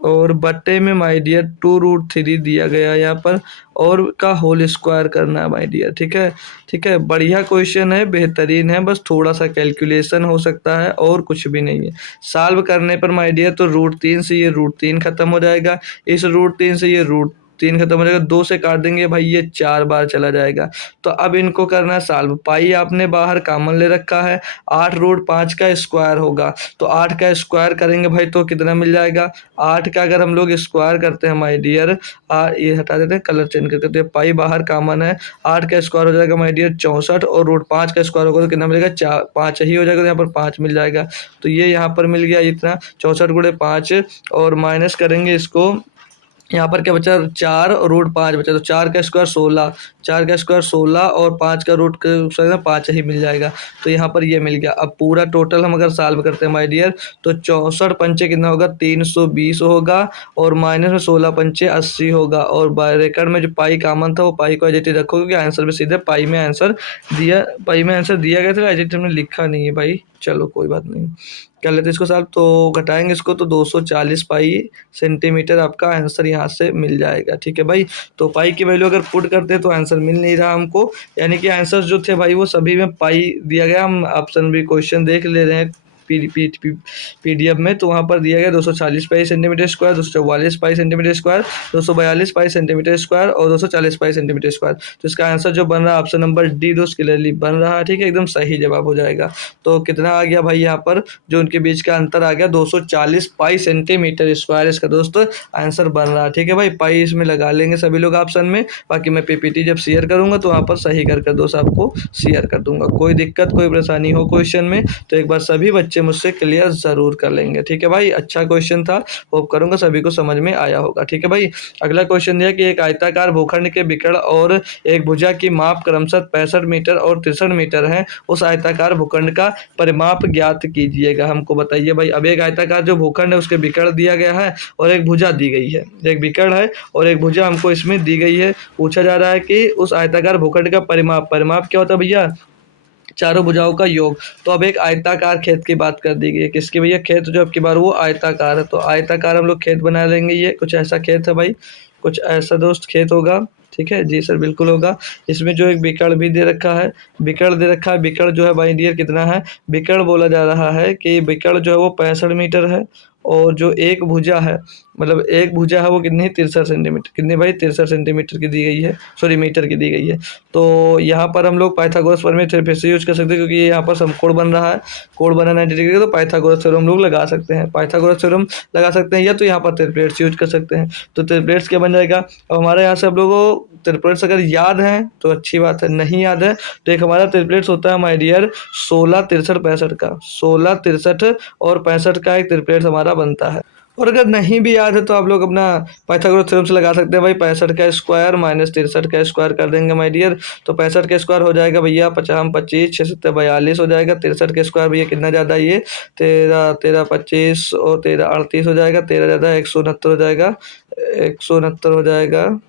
और बट्टे में माय डियर 2√3 दिया गया यहाँ पर, और का होल स्क्वायर करना है माय डियर। ठीक है, ठीक है, बढ़िया क्वेश्चन है, बेहतरीन है, बस थोड़ा सा कैलकुलेशन हो सकता है और कुछ भी नहीं है। सॉल्व करने पर माय डियर तो √3 से ये √3 खत्म हो जाएगा, इस √3 से ये √3 खत्म हो जाएगा, 2 से काट देंगे भाई, ये 4 बार चला जाएगा। तो अब इनको करना है सॉल्व। पाई आपने बाहर कॉमन ले रखा है, 8√5 का स्क्वायर होगा, तो 8 का स्क्वायर करेंगे भाई तो कितना मिल जाएगा? 8 का अगर हम लोग स्क्वायर करते हैं माय डियर, ये हटा देते हैं, कलर चेंज करके, तो पाई बाहर कॉमन है, 8 का स्क्वायर हो जाएगा माय डियर 64, और √5 का स्क्वायर होगा तो कितना मिलेगा? 5 ही हो जाएगा, तो यहाँ पर 5 मिल जाएगा। तो ये यहाँ पर मिल गया इतना 64 × 5, और माइनस करेंगे इसको, यहाँ पर क्या बचा? 4 और √5 बचा, तो 4 का स्क्वायर 16, 4 का स्क्वायर 16 और 5 का रूट 5 ही मिल जाएगा। तो यहाँ पर ये मिल गया। अब पूरा टोटल हम अगर सॉल्व करते हैं माय डियर तो 64 पंचे कितना होगा? 320 होगा, और माइनस में 16 पंचे 80 होगा, और ब्रैकेट में जो पाई कॉमन था वो पाई को एज इट इज रखोगे, आंसर में सीधे पाई में आंसर दिया गया था, एज इट इज हमने लिखा नहीं है भाई। चलो कोई बात नहीं, कर लेते इसको सॉल्व। तो घटाएंगे इसको तो 240 पाई सेंटीमीटर आपका आंसर यहाँ से मिल जाएगा। ठीक है भाई, तो पाई की वैल्यू अगर पुट करते हैं तो आंसर मिल नहीं रहा हमको, यानी कि आंसर जो थे भाई वो सभी में पाई दिया गया। हम ऑप्शन भी क्वेश्चन देख ले रहे हैं पीडीएफ में, तो वहाँ पर दिया गया 240 पाई सेंटीमीटर स्क्वायर, 244 पाई सेंटीमीटर स्क्वायर, 242 पाई सेंटीमीटर स्क्वायर और 240 पाई सेंटीमीटर स्क्वायर। तो इसका आंसर जो बन रहा है ऑप्शन नंबर डी दोस्त क्लियरली बन रहा है। ठीक है, एकदम सही जवाब हो जाएगा। तो कितना आ गया भाई यहाँ पर जो उनके बीच का अंतर आ गया 240 पाई सेंटीमीटर स्क्वायर, इसका दोस्त आंसर बन रहा है। ठीक है भाई, पाई इसमें लगा लेंगे सभी लोग ऑप्शन में, बाकी मैं पीपीटी जब शेयर करूंगा तो वहाँ पर सही कर दोस्त आपको शेयर कर दूंगा। कोई दिक्कत कोई परेशानी हो क्वेश्चन में तो एक बार सभी बच्चे मुझसे क्लियर जरूर कर लेंगे। ठीक है भाई, अच्छा क्वेश्चन था, होप करूंगा सभी को समझ में आया होगा। ठीक है भाई, अगला क्वेश्चन दिया कि एक आयताकार भूखंड के विकर्ण और एक भुजा की माप क्रमशः 65 मीटर और 63 मीटर है, उस आयताकार भूखंड का परिमाप ज्ञात कीजिएगा। हमको बताइए भाई, अब एक आयताकार जो भूखंड है उसके विकर्ण दिया गया है और एक भुजा दी गई है, एक विकर्ण है और एक भुजा हमको इसमें दी गई है। पूछा जा रहा है कि उस आयताकार भूखंड का परिमाप क्या होता है भैया, चारों भुजाओं का योग। तो अब एक आयताकार खेत की बात कर दी गई है, किसकी भैया, खेत जो अब की बार वो आयताकार है। तो आयताकार हम लोग खेत बना लेंगे, ये कुछ ऐसा खेत है भाई, कुछ ऐसा दोस्त खेत होगा। ठीक है जी सर, बिल्कुल होगा। इसमें जो एक विकर्ण भी दे रखा है, विकर्ण दे रखा है, विकर्ण जो है भाई डियर कितना है, विकर्ण बोला जा रहा है कि विकर्ण जो है वो 65 मीटर है और जो एक भुजा है, मतलब एक भुजा है वो कितनी 63 सेंटीमीटर, कितनी भाई 63 सेंटीमीटर की दी गई है, सॉरी मीटर की दी गई है। तो यहाँ पर हम लोग पाइथागोरस प्रमेय फिर से यूज कर सकते हैं, क्योंकि यहाँ पर समकोण बन रहा है, कोण बना 90 डिग्री का, तो पाइथागोरस थ्योरम हम लोग लगा सकते हैं, पाइथागोरस थ्योरम लगा सकते हैं, या तो यहाँ पर ट्रिपलेट्स यूज कर सकते हैं। तो ट्रिपलेट्स क्या बन जाएगा, अब हमारे यहाँ से हम लोगों को ट्रिपलेट्स अगर याद है तो अच्छी बात है, नहीं याद है तो एक हमारा ट्रिपलेट्स होता है माय डियर 16 63 65 का, 16 63 और 65 का एक ट्रिपलेट्स हमारा बनता है। और अगर नहीं भी याद है तो आप लोग अपना पाइथागोरस थ्योरम से लगा सकते हैं भाई, 65 का स्क्वायर माइनस 63 का स्क्वायर कर देंगे माय डियर। तो 65 का स्क्वायर हो जाएगा भैया 50 25 6 7 42 हो जाएगा। 63 का स्क्वायर भैया कितना ज़्यादा, ये 13 13 25 और 13 38 हो जाएगा, 13 ज़्यादा 169 हो जाएगा, 169 हो जाएगा।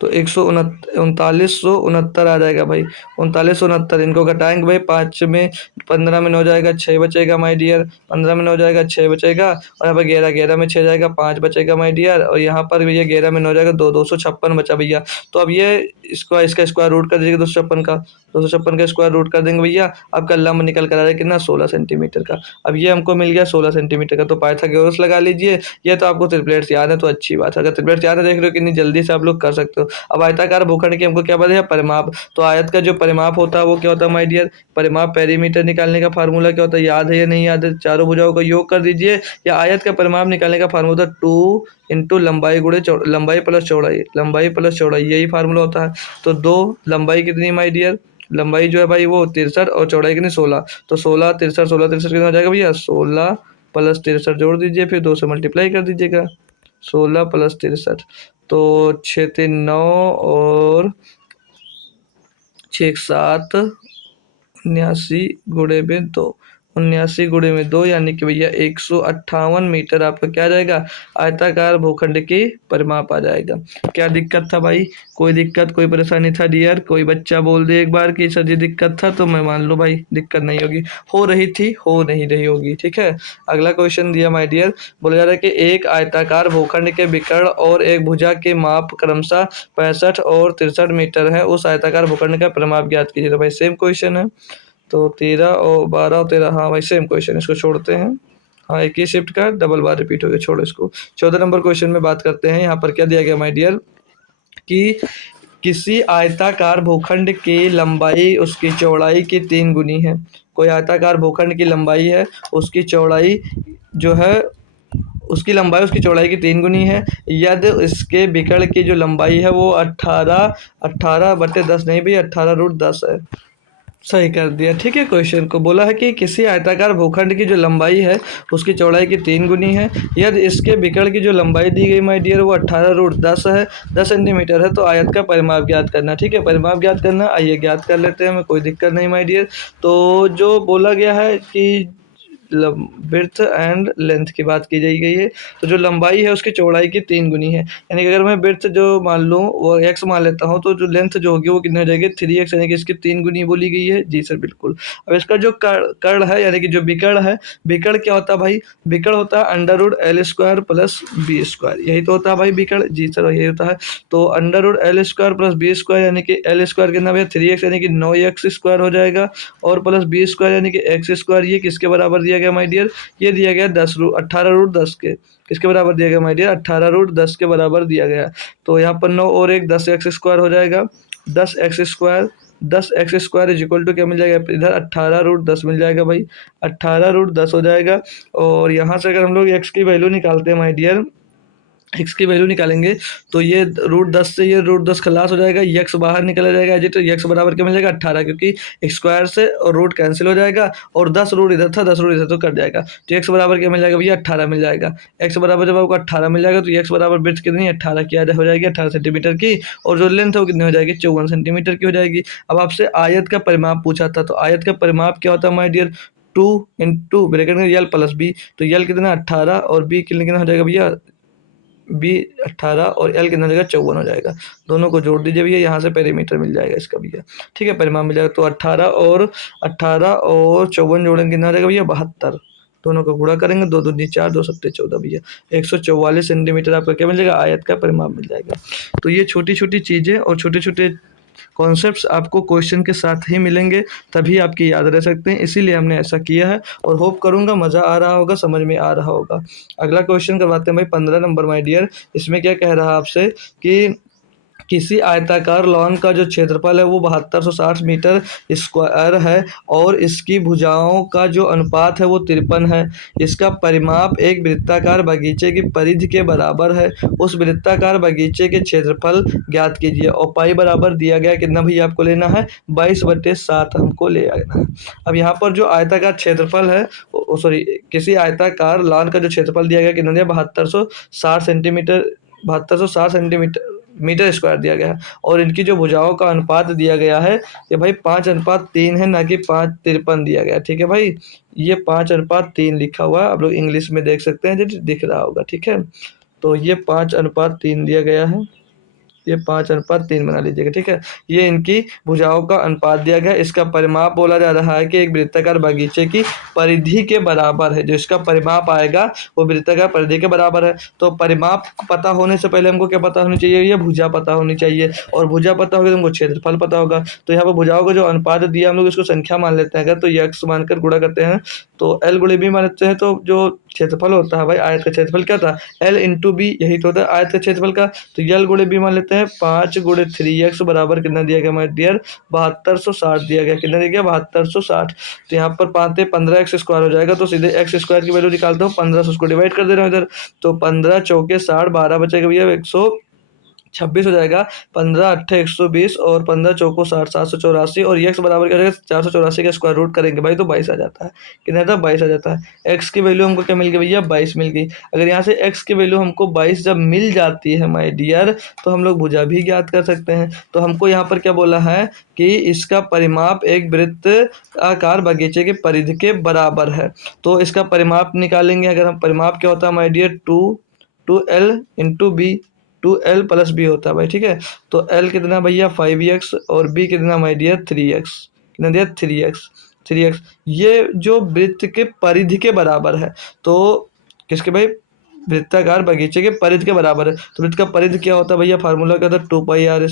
तो 3969 आ जाएगा भाई, 3969। इनको घटाएंगे भाई, 5 में 15 में 9 जाएगा, 6 बचेगा माय डियर, 15 में 9 जाएगा 6 बचेगा, और यहाँ पर 11 11 में 6 जाएगा 5 बचेगा माय डियर, और यहाँ पर भैया 11 में 9 जाएगा 256 बचा भैया। तो अब ये इसका स्क्वायर रूट कर दीजिएगा 256 का, 256 का स्क्वायर रूट कर देंगे भैया। आपका लंब निकल कर आ जाएगा कितना 16 सेंटीमीटर का। अब ये हमको मिल गया 16 सेंटीमीटर का, तो पाइथागोरस लगा लीजिए। ये तो आपको ट्रिपलेट्स याद है तो अच्छी बात है, अगर ट्रिपलेट्स याद है देख रहे हो कितनी जल्दी से आप लोग कर सकते हो। अब आयताकार भूखंड की हमको क्या पता है, परिमाप। तो आयत का जो परिमाप होता है वो क्या होता है माय डियर, परिमाप पेरीमीटर निकालने का फार्मूला क्या होता है, याद है या नहीं याद है, चारों भुजाओं का योग कर दीजिए। या आयत का परिमाप निकालने का फार्मूला 2 इंटू लंबाई गुणे लंबाई प्लस चौड़ाई, लंबाई प्लस चौड़ाई, यही फार्मूला होता है। तो 2 लंबाई कितनी माय डियर, लंबाई जो है भाई वो 63 और चौड़ाई कितनी 16, तो 16 63 16 63 कितना हो जाएगा भैया, 16 प्लस 63 जोड़ दीजिए, फिर 2 से मल्टीप्लाई कर दीजिएगा, 16 प्लस 63, तो 6 3 9 और 6 7 79 गुणे में 2, 79 गुणे में 2 यानी कि भैया 158 मीटर आपका क्या आ जाएगा, आयताकार भूखंड की परिमाप आ जाएगा। क्या दिक्कत था भाई, कोई दिक्कत कोई परेशानी था डियर, कोई बच्चा बोल दे एक बार कि सर जी दिक्कत था, तो मैं मान लो भाई दिक्कत नहीं होगी, हो रही थी हो नहीं रही होगी। ठीक है, अगला क्वेश्चन दिया माय डियर, बोला जा रहा है कि एक आयताकार भूखंड के विकर्ण और एक भुजा के माप क्रमशः 65 और 63 मीटर है, उस आयताकार भूखंड का परिमाप ज्ञात कीजिए। तो भाई सेम क्वेश्चन है, तो 13 और 12 और 13, हाँ भाई सेम क्वेश्चन, इसको छोड़ते हैं। हाँ एक ही शिफ्ट का डबल बार रिपीट हो गया, छोड़ो इसको। 14 नंबर क्वेश्चन में बात करते हैं। यहाँ पर क्या दिया गया माय डियर कि किसी आयताकार भूखंड की लंबाई उसकी चौड़ाई की 3 गुनी है। कोई आयताकार भूखंड की लंबाई है, उसकी चौड़ाई जो है उसकी लंबाई उसकी चौड़ाई की 3 गुनी है, यदि इसके विकर्ण की जो लंबाई है वो 18/10 नहीं भी 18√10 है। सही कर दिया। ठीक है, क्वेश्चन को बोला है कि किसी आयताकार भूखंड की जो लंबाई है उसकी चौड़ाई की 3 गुनी है, यदि इसके विकर्ण की जो लंबाई दी गई माय डियर वो 18√10 है, 10 सेंटीमीटर है, तो आयत का परिमाप ज्ञात करना। ठीक है, परिमाप ज्ञात करना, आइए ज्ञात कर लेते हैं, हमें कोई दिक्कत नहीं माय डियर। तो जो बोला गया है कि विड्थ एंड लेंथ की बात की गई है। तो जो लंबाई है उसकी चौड़ाई की 3 गुनी है, यानी कि अगर मैं विड्थ जो मान लूँ वो x मान लेता हूँ, तो जो लेंथ जो होगी वो कितनी हो जाएगी 3x, यानी कि इसकी 3 गुनी बोली गई है। जी सर बिल्कुल। अब इसका जो कर्ण है यानी कि जो विकर्ण है, विकर्ण क्या होता है भाई? विकर्ण होता है under root l square plus b square, यही तो होता है भाई विकर्ण। जी सर यही होता है। तो under root l square plus b square यानी कि एल स्क्वायर कितना भैया 3x यानी कि 9x स्क्वायर हो जाएगा, और प्लस बी स्क्वायर यानी कि एक्स स्क्वायर, ये किसके बराबर दिया गया माय डियर? ये दिया गया 18 रूट 10 के। किसके बराबर दिया गया माय डियर? 18 रूट 10 के बराबर दिया गया। तो यहाँ पर 9 और 1 10x स्क्वायर हो जाएगा, 10x square, 10x square is equal to क्या मिल जाएगा इधर? 18 रूट 10 मिल जाएगा भाई, 18 रूट 10 हो जाएगा। और यहाँ से अगर हम लोग x की वैल्यू निकालते हैं माय डियर, x की वैल्यू निकालेंगे तो ये रूट 10 से ये रूट 10 खलास हो जाएगा, x बाहर निकला जाएगा जी, तो x बराबर क्या मिल जाएगा 18, क्योंकि स्क्वायर से और रूट कैंसिल हो जाएगा, और 10 रूट इधर था 10 रूट इधर तो कट जाएगा, तो x बराबर क्या मिल जाएगा भैया 18 मिल जाएगा। x बराबर जब आपको 18 मिल जाएगा तो x बराबर ब्रेथ कितनी 18 की हो जाएगी 18 सेंटीमीटर की, और जो लेंथ है वो कितनी हो जाएगी 54 सेंटीमीटर की हो जाएगी। अब आपसे आयत का परिमाप पूछा था, तो आयत का परिमाप क्या होता है माय डियर? 2 इंटू ब्रैकेट में यल प्लस बी, तो यल कितना 18 और बी कितना हो जाएगा भैया? बी 18 और एल कितना हो जाएगा 54 हो जाएगा। दोनों को जोड़ दीजिए भैया, यहाँ से पेरीमीटर मिल जाएगा इसका भैया, ठीक है, परिमाप मिल जाएगा। तो 18 और 54 जोड़ेंगे कितना हो जाएगा भैया 72, दोनों को गुणा करेंगे, 2 दूनी 4 2 सत्ते 14 भैया 144 सेंटीमीटर आपका क्या मिल जाएगा? आयत का परिमाप मिल जाएगा। तो ये छोटी छोटी चीज़ें और छोटे छोटे कॉन्सेप्ट्स आपको क्वेश्चन के साथ ही मिलेंगे, तभी आपकी याद रह सकते हैं, इसीलिए हमने ऐसा किया है, और होप करूंगा मज़ा आ रहा होगा, समझ में आ रहा होगा। अगला क्वेश्चन करवाते हैं भाई 15 नंबर माय डियर। इसमें क्या कह रहा है आपसे कि किसी आयताकार लॉन का जो क्षेत्रफल है वो 7260 मीटर स्क्वायर है, और इसकी भुजाओं का जो अनुपात है वो 53 है। इसका परिमाप एक वृत्ताकार बगीचे की परिधि के बराबर है। उस वृत्ताकार बगीचे के क्षेत्रफल ज्ञात कीजिए, और पाई बराबर दिया गया कितना भैया आपको लेना है? 22/7 हमको ले आना है। अब यहाँ पर जो आयताकार क्षेत्रफल है, सॉरी, किसी आयताकार लॉन का जो क्षेत्रफल दिया गया कितना दिया? 7260 सेंटीमीटर, 7260 सेंटीमीटर मीटर स्क्वायर दिया गया है, और इनकी जो भुजाओं का अनुपात दिया गया है ये भाई 5:3 है, ना कि 5:53 दिया गया, ठीक है भाई। ये 5:3 लिखा हुआ है, आप लोग इंग्लिश में देख सकते हैं, जो दिख रहा होगा, ठीक है। तो ये 5:3 दिया गया है, ये 5:3 बना लीजिएगा, ठीक है। ये इनकी भुजाओं का अनुपात दिया गया। इसका परिमाप बोला जा रहा है कि एक वृत्ताकार बगीचे की परिधि के बराबर है, जो इसका परिमाप आएगा वो वृत्ताकार परिधि के बराबर है। तो परिमाप पता होने से पहले हमको क्या पता होनी चाहिए? ये भुजा पता होनी चाहिए, और भुजा पता होगी तो हमको क्षेत्रफल पता होगा। तो यहाँ पर भुजाओं का जो अनुपात दिया हम लोग इसको संख्या मान लेते हैं, अगर तो ये x मानकर गुणा करते हैं तो एल गुणे बी मान लेते हैं, तो जो क्षेत्रफल होता है भाई, आयत का क्षेत्रफल क्या था? एल इंटू बी, यही तो होता है आयत का क्षेत्रफल का। तो यल गुणे बी मान लेते हैं, 5 गुणे 3x बराबर कितना दिया गया हमारे डियर? 7260 दिया गया। कितना दिया गया? 7260। तो यहाँ पर 5 15x स्क्वायर हो जाएगा, तो सीधे x स्क्वायर की वैल्यू निकालता हूँ, 15 से उसको डिवाइड कर दे रहा हूँ इधर, तो 15 चौके 60, 12 बचेगा भैया 126 हो जाएगा, 15 अट्ठे 120 और 15 चौको 60, 784, और x बराबर क्या हो जाएगा? 484 का स्क्वायर रूट करेंगे भाई तो 22 आ जाता है। कितना आता है? 22 आ जाता है। x की वैल्यू हमको क्या मिल गई भैया? 22 मिल गई। अगर यहाँ से x की वैल्यू हमको 22 जब मिल जाती है माय डियर, तो हम लोग भुजा भी ज्ञात कर सकते हैं। तो हमको यहाँ पर क्या बोला है कि इसका परिमाप एक वृत्त आकार बगीचे के परिधि के बराबर है। तो इसका परिमाप निकालेंगे, अगर हम परिमाप क्या होता है my dear? 2l into b, 2l plus b होता है भाई, ठीक है। तो l कितना भैया? 5x, और b कितना माय डियर? 3x। कितना दिया? 3x। ये जो वृत्त के परिधि के बराबर है, तो किसके भाई? वृत्ताकार बगीचे के परिधि के बराबर है। तो वृत्त का परिधि क्या होता है भैया? फार्मूला क्या था? 2πr,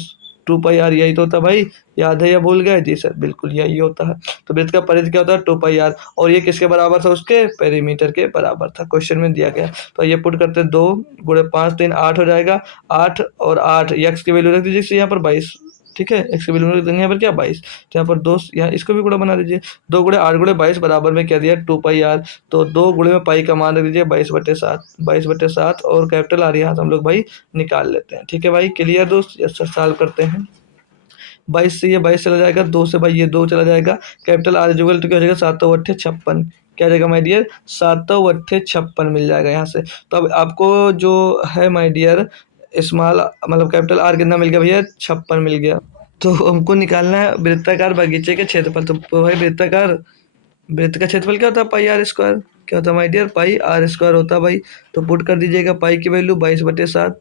2πr यही तो होता है भाई, याद है या भूल गए? जी सर बिल्कुल यही होता है। तो वृत्त का परिधि क्या होता है? 2πr, और ये किसके बराबर था? उसके पेरीमीटर के बराबर था, क्वेश्चन में दिया गया। तो ये पुट करते 2 गुणे 5 3 8 हो जाएगा, 8 और 8, x की वैल्यू रख दीजिए यहाँ पर 22, ठीक है। x की वैल्यू रख देंगे यहाँ पर क्या? 22। तो यहाँ पर 2, यहाँ इसको भी गुणा बना दीजिए, 2 गुणे 8 गुणे 22 बराबर में क्या दिया? 2πr। तो 2 गुणे में पाई का मान रख दीजिए 22/7, 22/7, और कैपिटल आर यहाँ से हम लोग भाई निकाल लेते हैं, ठीक है भाई। क्लियर दोस्त? यस सर, सॉल्व करते हैं। 22 से ये 22 चला जाएगा, 2 से भाई ये 2 चला जाएगा, कैपिटल आर जुगल तो क्या हो जाएगा? 7×8 = 56, क्या जाएगा माय डियर? 7×8 = 56 मिल जाएगा यहाँ से। तो अब आपको जो है माय डियर स्मॉल मतलब कैपिटल आर कितना मिल गया भैया? 56 मिल गया। तो हमको निकालना है वृत्ताकार बगीचे के क्षेत्रफल। तो भाई वृत्ताकार वृत्त का क्षेत्रफल क्या होता है? Pi r square. क्या होता है my dear? Pi r square होता है भाई। तो पुट कर दीजिएगा पाई की वैल्यू 22/7,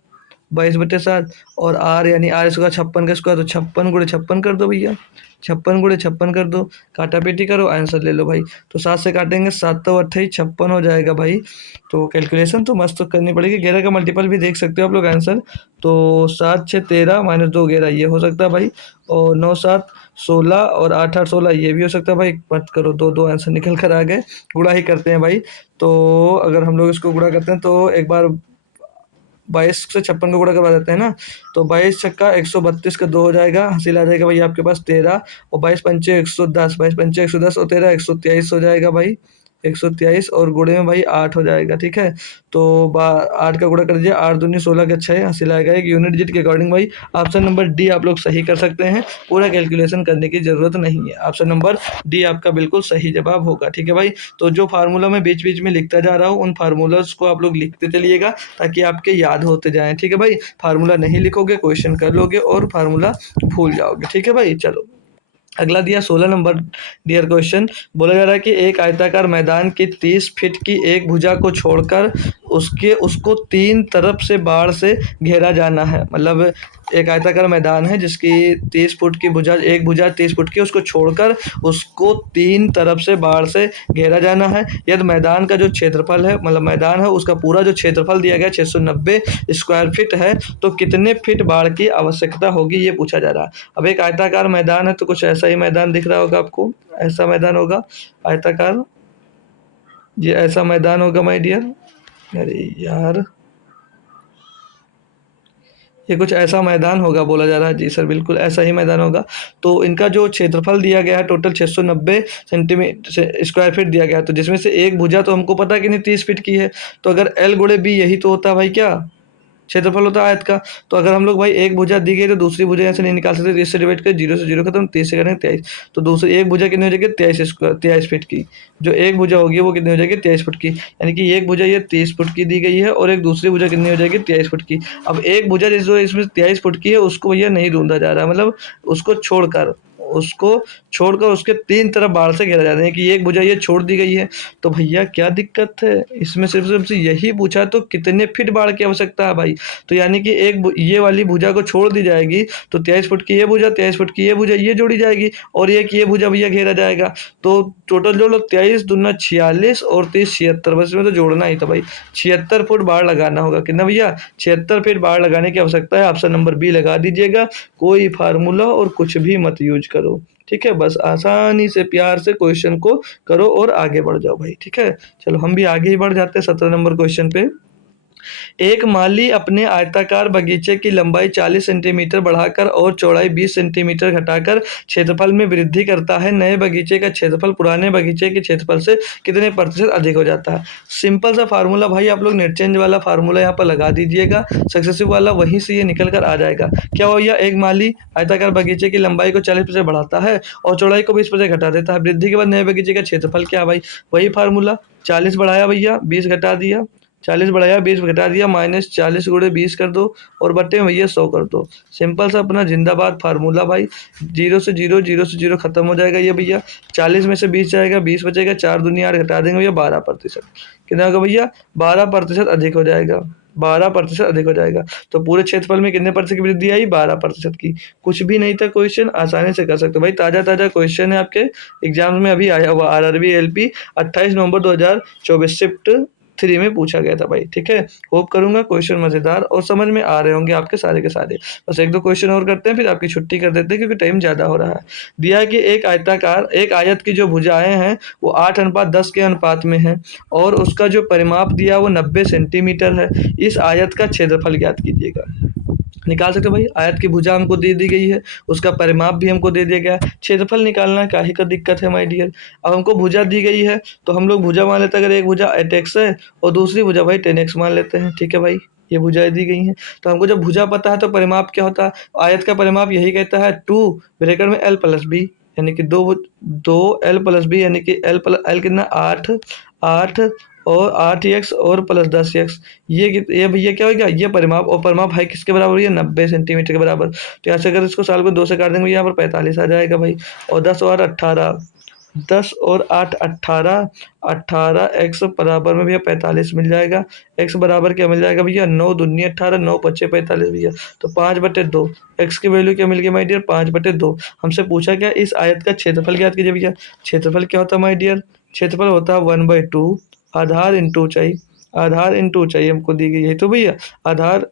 22/7, और आर यानी आर स्क्वायर 56 का स्क्वायर, तो 56 × 56 कर दो भैया, 56 × 56 कर दो, काटा पीटी करो, आंसर ले लो भाई। तो 7 से काटेंगे, 7 तो 28, 56 हो जाएगा भाई। तो कैलकुलेशन तो मस्त करनी पड़ेगी। 11 का मल्टीपल भी देख सकते हो आप लोग आंसर। तो 7 6 13 -2 11 ये हो सकता है भाई, और 9 7 16 और 8 8 16 ये भी हो सकता है भाई। मत करो, दो दो आंसर निकल कर आ गए। गुणा ही करते हैं भाई। तो अगर हम लोग इसको गुणा करते हैं तो एक बार 22 से 56 को गुणा करवा देते हैं ना, तो 22 छक्का 132 का 2 हो जाएगा, हासिल आ जाएगा भाई आपके पास 13, और 22 पंचे 110, 22 पंचे 110 और 13 123 हो जाएगा भाई, 123, और गुणे में भाई 8 हो जाएगा। ठीक है, तो 8 का गुणा कर दीजिए, 8 दूनी 16 के 6, हासिल आएगा एक यूनिट डिजिट के अकॉर्डिंग भाई। ऑप्शन नंबर डी आप लोग सही कर सकते हैं, पूरा कैलकुलेशन करने की जरूरत नहीं है। ऑप्शन नंबर डी आपका बिल्कुल सही जवाब होगा। ठीक है भाई, तो जो फार्मूला मैं बीच बीच में लिखता जा रहा हूँ उन फार्मूलाज को आप लोग लिखते चलिएगा ताकि आपके याद होते जाएं। ठीक है भाई, फार्मूला नहीं लिखोगे क्वेश्चन कर लोगे और फार्मूला भूल जाओगे। ठीक है भाई, चलो अगला दिया 16 नंबर डियर क्वेश्चन। बोला जा रहा है कि एक आयताकार मैदान की 30 फीट की एक भुजा को छोड़कर उसको 3 तरफ से बाढ़ से घेरा जाना है। मतलब एक आयताकार मैदान है जिसकी 30 फुट की भुजा, एक भुजा 30 फुट की, उसको छोड़कर उसको 3 तरफ से बाढ़ से घेरा जाना है। यदि मैदान का जो क्षेत्रफल है, मतलब मैदान है उसका पूरा जो क्षेत्रफल दिया गया 690 स्क्वायर फीट है, तो कितने फीट बाढ़ की आवश्यकता होगी ये पूछा जा रहा है। अब एक आयताकार मैदान है तो कुछ ऐसा ही मैदान दिख रहा होगा आपको, ऐसा मैदान होगा आयताकार, ये ऐसा मैदान होगा माय डियर। अरे यार, ये कुछ ऐसा मैदान होगा बोला जा रहा है। जी सर, बिल्कुल ऐसा ही मैदान होगा। तो इनका जो क्षेत्रफल दिया गया है टोटल 690 सेंटीमीटर स्क्वायर फीट दिया गया है, तो जिसमें से एक भुजा तो हमको पता है कि नहीं 30 फीट की है, तो अगर एल गुणे बी यही तो होता है भाई क्या क्षेत्रफल होता है आयत का। तो अगर हम लोग भाई एक भुजा दी गई तो दूसरी भुजा यहाँ से नहीं निकाल सकते, 30 से डिवाइड कर, 0 से 0 खत्म, 30 से करेंगे 23, तो दूसरी एक भुजा कितनी हो जाएगी 23 फीट की। जो एक भुजा होगी वो कितनी हो जाएगी 23 फुट की, यानी कि एक भुजा ये 30 फुट की दी गई है और एक दूसरी भुजा कितनी हो जाएगी 23 फुट की। अब एक भुजा जो इसमें 23 फुट की है उसको भैया नहीं ढूंढा जा रहा है, मतलब उसको छोड़कर उसके 3 तरफ बाढ़ से घेरा जा रहा है कि एक भुजा ये छोड़ दी गई है। तो भैया क्या दिक्कत है इसमें, सिर्फ यही पूछा तो कितने फीट बाढ़ की आवश्यकता है भाई। तो यानी कि ये वाली भुजा को छोड़ दी जाएगी तो 23 फुट की ये भुजा, 23 फुट की ये भुजा ये जोड़ी जाएगी, और एक ये भुजा भैया घेरा जाएगा। तो टोटल जोड़ लो, 23 दूना 46 और 30 76, बस इसमें तो जोड़ना ही था भाई। 76 फुट बाढ़ लगाना होगा, कितना भैया 76 फीट बाढ़ लगाने की आवश्यकता है। ऑप्शन नंबर बी लगा दीजिएगा, कोई फार्मूला और कुछ भी मत यूज करो। ठीक है, बस आसानी से प्यार से क्वेश्चन को करो और आगे बढ़ जाओ भाई। ठीक है, चलो हम भी आगे ही बढ़ जाते हैं 17 नंबर क्वेश्चन पे। एक माली अपने आयताकार बगीचे की लंबाई 40 सेंटीमीटर बढ़ाकर और चौड़ाई 20 सेंटीमीटर घटाकर क्षेत्रफल में वृद्धि करता है। नए बगीचे का क्षेत्रफल पुराने बगीचे के क्षेत्रफल से कितने प्रतिशत अधिक हो जाता है। सिंपल सा फार्मूला भाई, आप लोग नेट चेंज वाला फार्मूला यहाँ पर लगा दीजिएगा, सक्सेसिव वाला वहीं से ये निकल कर आ जाएगा। क्या हो भैया, एक माली आयताकार बगीचे की लंबाई को 40% बढ़ाता है और चौड़ाई को 20% घटा देता है। वृद्धि के बाद नए बगीचे का क्षेत्रफल क्या भाई, वही फार्मूला, 40 बढ़ाया भैया 20 घटा दिया, 40 बढ़ाया 20 घटा दिया, -40 गुणे 20 कर दो और बट्टे में भैया 100 कर दो। सिंपल सा अपना जिंदाबाद फार्मूला भाई, 0 से 0, 0 से 0 खत्म हो जाएगा ये भैया। 40 में से 20 जाएगा, 20 बचेगा, 4 दूनी 8 घटा देंगे भैया 12%। कितना होगा भैया 12% अधिक हो जाएगा, 12% अधिक हो जाएगा। तो पूरे क्षेत्रफल में कितने प्रतिशत की वृद्धि आई, 12% की। कुछ भी नहीं था क्वेश्चन, आसानी से कर सकते हो भाई। ताजा ताजा क्वेश्चन है आपके एग्जाम में अभी आया हुआ, आरआरबी एलपी 28 नवंबर 2024 शिफ्ट 3 में पूछा गया था भाई। ठीक है, होप करूंगा क्वेश्चन मजेदार और समझ में आ रहे होंगे आपके सारे के सारे। बस एक दो क्वेश्चन और करते हैं फिर आपकी छुट्टी कर देते हैं क्योंकि टाइम ज्यादा हो रहा है। दिया है कि एक आयत की जो भुजाएं हैं वो 8:10 के अनुपात में है और उसका जो परिमाप दिया वो 90 सेंटीमीटर है। इस आयत का क्षेत्रफल ज्ञात कीजिएगा। निकाल सकते हो भाई, आयत की भुजा हमको दे दी गई है, उसका परिमाप भी हमको दे दिया गया है, क्षेत्रफल निकालना काहे का दिक्कत है माय डियर। अब हमको भुजा दी गई है तो हम लोग भुजा मान लेते हैं, अगर एक भुजा 8x है और दूसरी भुजा भाई 10x मान लेते हैं। ठीक है भाई, ये भुजाएं दी गई हैं, तो हमको जब भुजा पता है तो परिमाप क्या होता है, आयत का परिमाप यही कहता है 2 ब्रैकेट में l प्लस बी, यानी कि दो एल प्लस बी, यानी कि एल कितना 8 8 और 8x और प्लस 10x, ये भैया क्या हो गया, ये परिमाप, और परिमाप है किसके बराबर, ये 90 सेंटीमीटर के बराबर। तो यहाँ से अगर इसको साल को 2 से काट देंगे यहाँ पर 45 आ जाएगा भाई, और 10 और 18 10 और 8 18, 18 x बराबर में भैया 45 मिल जाएगा। x बराबर क्या मिल जाएगा भैया, 9 दूनी 18, 9 पच्चे 45 भैया। तो 5/2, x की वैल्यू क्या मिल गई माय डियर, 5/2। हमसे पूछा क्या, इस आयत का क्षेत्रफल ज्ञात कीजिए भैया। क्षेत्रफल क्या होता है माय डियर, क्षेत्रफल होता है 1/2 आधार इंटू ऊंचाई। आधार इंटू ऊंचाई हमको दी गई है तो भैया आधार,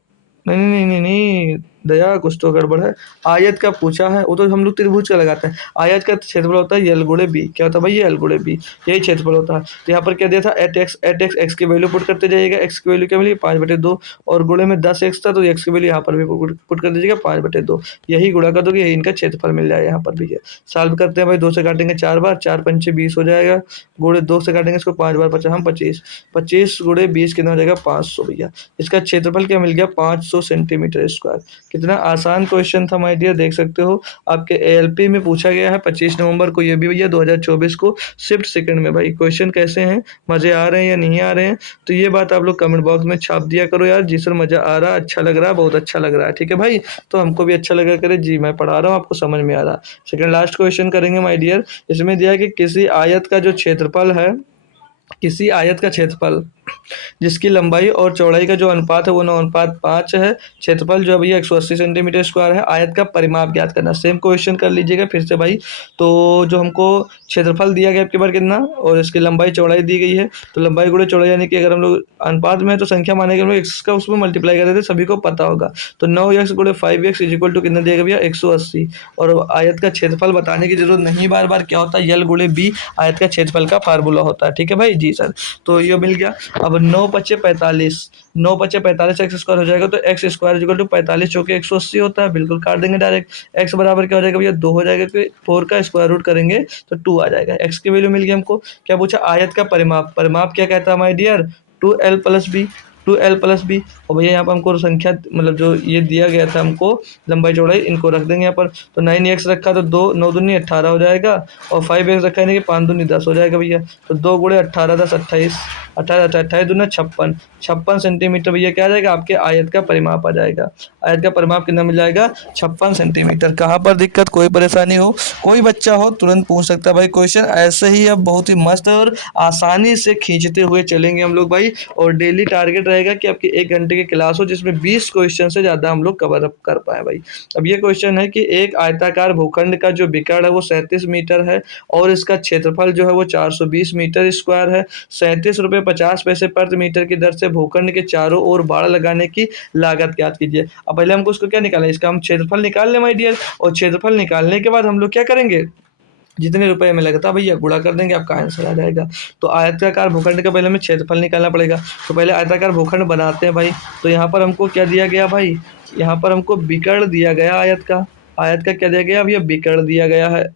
नहीं नहीं नहीं नहीं नहीं, दया कुछ तो गड़बड़ है। आयत का पूछा है, वो तो हम लोग त्रिभुज का लगाते हैं। आयत का क्षेत्रफल होता है यल गुणे बी। क्या होता है भैया, यल गुणे बी, यही क्षेत्रफल होता है। तो यहाँ पर क्या दिया था, एक्स की वैल्यू पुट करते जाइएगा। एक्स की वैल्यू क्या मिली, 5/2, और गुणे में 10x था तो एक्स की वैल्यू यहाँ पर भी पुट कर दीजिएगा 5/2। यही गुणा कर दोगे, यही इनका क्षेत्रफल मिल जाएगा यहाँ पर भी है। सॉल्व करते हैं भाई, 2 से काटेंगे 4 बार, 4 पंचे 20 हो जाएगा। गुणे 2 से काटेंगे इसको 5 बार, 50 हम 25, 25 गुणे 20 कितना हो जाएगा, 500 भैया। इसका क्षेत्रफल क्या मिल गया, 500 सेंटीमीटर स्क्वायर। कितना आसान क्वेश्चन था माय डियर, देख सकते हो आपके एएलपी में पूछा गया है 25 नवंबर को, ये भी भैया 2024 को शिफ्ट सेकंड में। भाई क्वेश्चन कैसे हैं, मजे आ रहे हैं या नहीं आ रहे हैं, तो ये बात आप लोग कमेंट बॉक्स में छाप दिया करो यार। जी सर मजा आ रहा, अच्छा लग रहा, बहुत अच्छा लग रहा है, ठीक है भाई। तो हमको भी अच्छा लगा करे, जी मैं पढ़ा रहा हूँ आपको समझ में आ रहा। सेकंड लास्ट क्वेश्चन करेंगे माय डियर। इसमें दिया है कि किसी आयत का जो क्षेत्रफल है, किसी आयत का क्षेत्रफल जिसकी लंबाई और चौड़ाई का जो अनुपात है वो 9:5 है। क्षेत्रफल जो है भैया 180 सेंटीमीटर स्क्वायर है। आयत का परिमाप ज्ञात करना। सेम क्वेश्चन कर लीजिएगा फिर से भाई। तो जो हमको क्षेत्रफल दिया गया आपके बार कितना, और इसकी लंबाई चौड़ाई दी गई है। तो लंबाई गुणे चौड़ाई, यानी कि अगर हम लोग अनुपात में है तो संख्या मानेंगे हम लोग एक्स का उसमें मल्टीप्लाई कर देते, सभी को पता होगा। तो 9x गुणे 5x इज इक्वल टू कितना दिया गया भैया, 180। और आयत का क्षेत्रफल बताने की जरूरत नहीं बार बार, क्या होता है, यल गुणे बी आयत का क्षेत्रफल का फार्मूला होता है, ठीक है भाई। जी सर, तो ये मिल गया। अब 9×5 = 45, 9×5 = एक्स स्क्वायर हो जाएगा। तो एक्स स्क्वायर इक्वल टू 45 जो कि 180 होता है, बिल्कुल काट देंगे डायरेक्ट। एक्स बराबर क्या हो जाएगा भैया, 2 हो जाएगा, क्योंकि 4 का स्क्वायर रूट करेंगे तो 2 आ जाएगा। एक्स की वैल्यू मिल गई हमको। क्या पूछा, आयत का परिमाप। परिमाप क्या कहता है my dear, 2l + b, 2l + b। और भैया यहाँ पर हमको संख्या, मतलब जो ये दिया गया था हमको लंबाई चौड़ाई, इनको रख देंगे यहाँ पर। तो 9x रखा तो 2 9 दूनी 18 हो जाएगा, और 5x रखा है कि 5 दूनी 10 हो जाएगा भैया। तो 2 गुणे 18 10 28, 18 28 दूना 56, 56 सेंटीमीटर भैया क्या आ जाएगा, आपके आयत का परिमाप आ जाएगा। आयत का परिमाप कितना मिल जाएगा, 56 सेंटीमीटर। कहाँ पर दिक्कत, कोई परेशानी हो, कोई बच्चा हो तुरंत पूछ सकता है भाई क्वेश्चन। ऐसे ही अब बहुत ही मस्त और आसानी से खींचते हुए चलेंगे हम लोग भाई। और डेली टारगेट रहेगा कि आपकी 1 घंटे की क्लास हो जिसमें 20 क्वेश्चन से ज़्यादा हम लोग कवर अप कर पाए भाई। अब ये क्वेश्चन है कि एक आयताकार भूखंड का जो विकर्ण है वो 37 मीटर है, और इसका क्षेत्रफल जो है वो 420 मीटर स्क्वायर है। 37 रुपये 50 पैसे प्रति मीटर की दर से भूखंड के चारों ओर बाड़ लगाने की लागत ज्ञात कीजिए। अब पहले हमको इसको क्या निकालना है, इसका हम क्षेत्रफल निकाल लें माय डियर। और क्षेत्रफल निकालने के बाद हम लोग क्या करेंगे, जितने रुपए में लगता है भैया गुणा कर देंगे, आपका आंसर आ जाएगा। तो आयताकार भूखंड का पहले हमें क्षेत्रफल निकालना पड़ेगा। तो पहले आयताकार भूखंड बनाते हैं भाई। तो यहाँ पर हमको क्या दिया गया भाई, यहाँ पर हमको विकर्ण दिया गया आयत का। आयत का क्या दिया गया भैया, विकर्ण दिया गया है,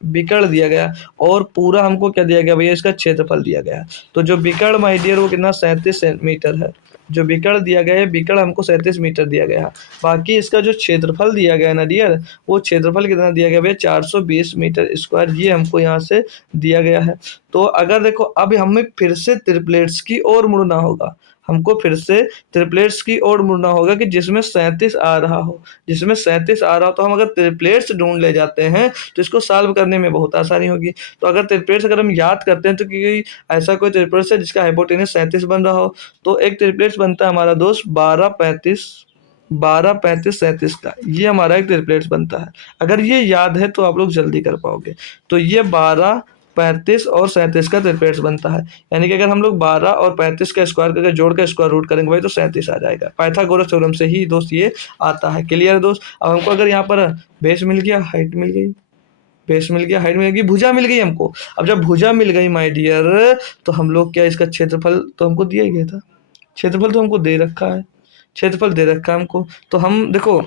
विकर्ण दिया गया। और पूरा हमको क्या दिया गया भैया, इसका क्षेत्रफल दिया गया। तो जो विकर्ण माय डियर वो कितना, 37 मीटर है। जो विकर्ण दिया गया है, विकर्ण हमको 37 मीटर दिया गया है। बाकी इसका जो क्षेत्रफल दिया गया है ना डियर, वो क्षेत्रफल कितना दिया गया भैया, 420 मीटर स्क्वायर, ये हमको यहाँ से दिया गया है। तो अगर देखो अब हमें फिर से ट्रिपलेट्स की ओर मुड़ना होगा, हमको फिर से ट्रिपलेट्स की ओर मुड़ना होगा कि जिसमें 37 आ रहा हो, जिसमें 37 आ रहा हो। तो हम अगर ट्रिपलेट्स ढूंढ ले जाते हैं तो इसको सॉल्व करने में बहुत आसानी होगी। तो अगर ट्रिपलेट्स अगर हम याद करते हैं तो कि ऐसा कोई ट्रिपलेट्स है जिसका हाइपोटेनस 37 बन रहा हो, तो एक ट्रिपलेट्स बनता है हमारा दोस्त 12 35, 12 35 37 का, ये हमारा एक ट्रिपलेट्स बनता है। अगर ये याद है तो आप लोग जल्दी कर पाओगे। तो ये 12 35 और 37 का ट्रिपलेट्स बनता है। यानी कि अगर हम लोग 12 और 35 का स्क्वायर करके जोड़ का स्क्वायर रूट करेंगे भाई तो 37 आ जाएगा। पाइथागोरस थ्योरम से ही दोस्त ये आता है। क्लियर है दोस्त। अब हमको अगर यहाँ पर बेस मिल गया, हाइट मिल गई, बेस मिल गया, हाइट मिल गई, भुजा मिल गई हमको। अब जब भुजा मिल गई माय डियर, तो हम लोग क्या, इसका क्षेत्रफल तो हमको दिया ही गया था, क्षेत्रफल तो हमको दे रखा है, क्षेत्रफल दे रखा है हमको। तो हम देखो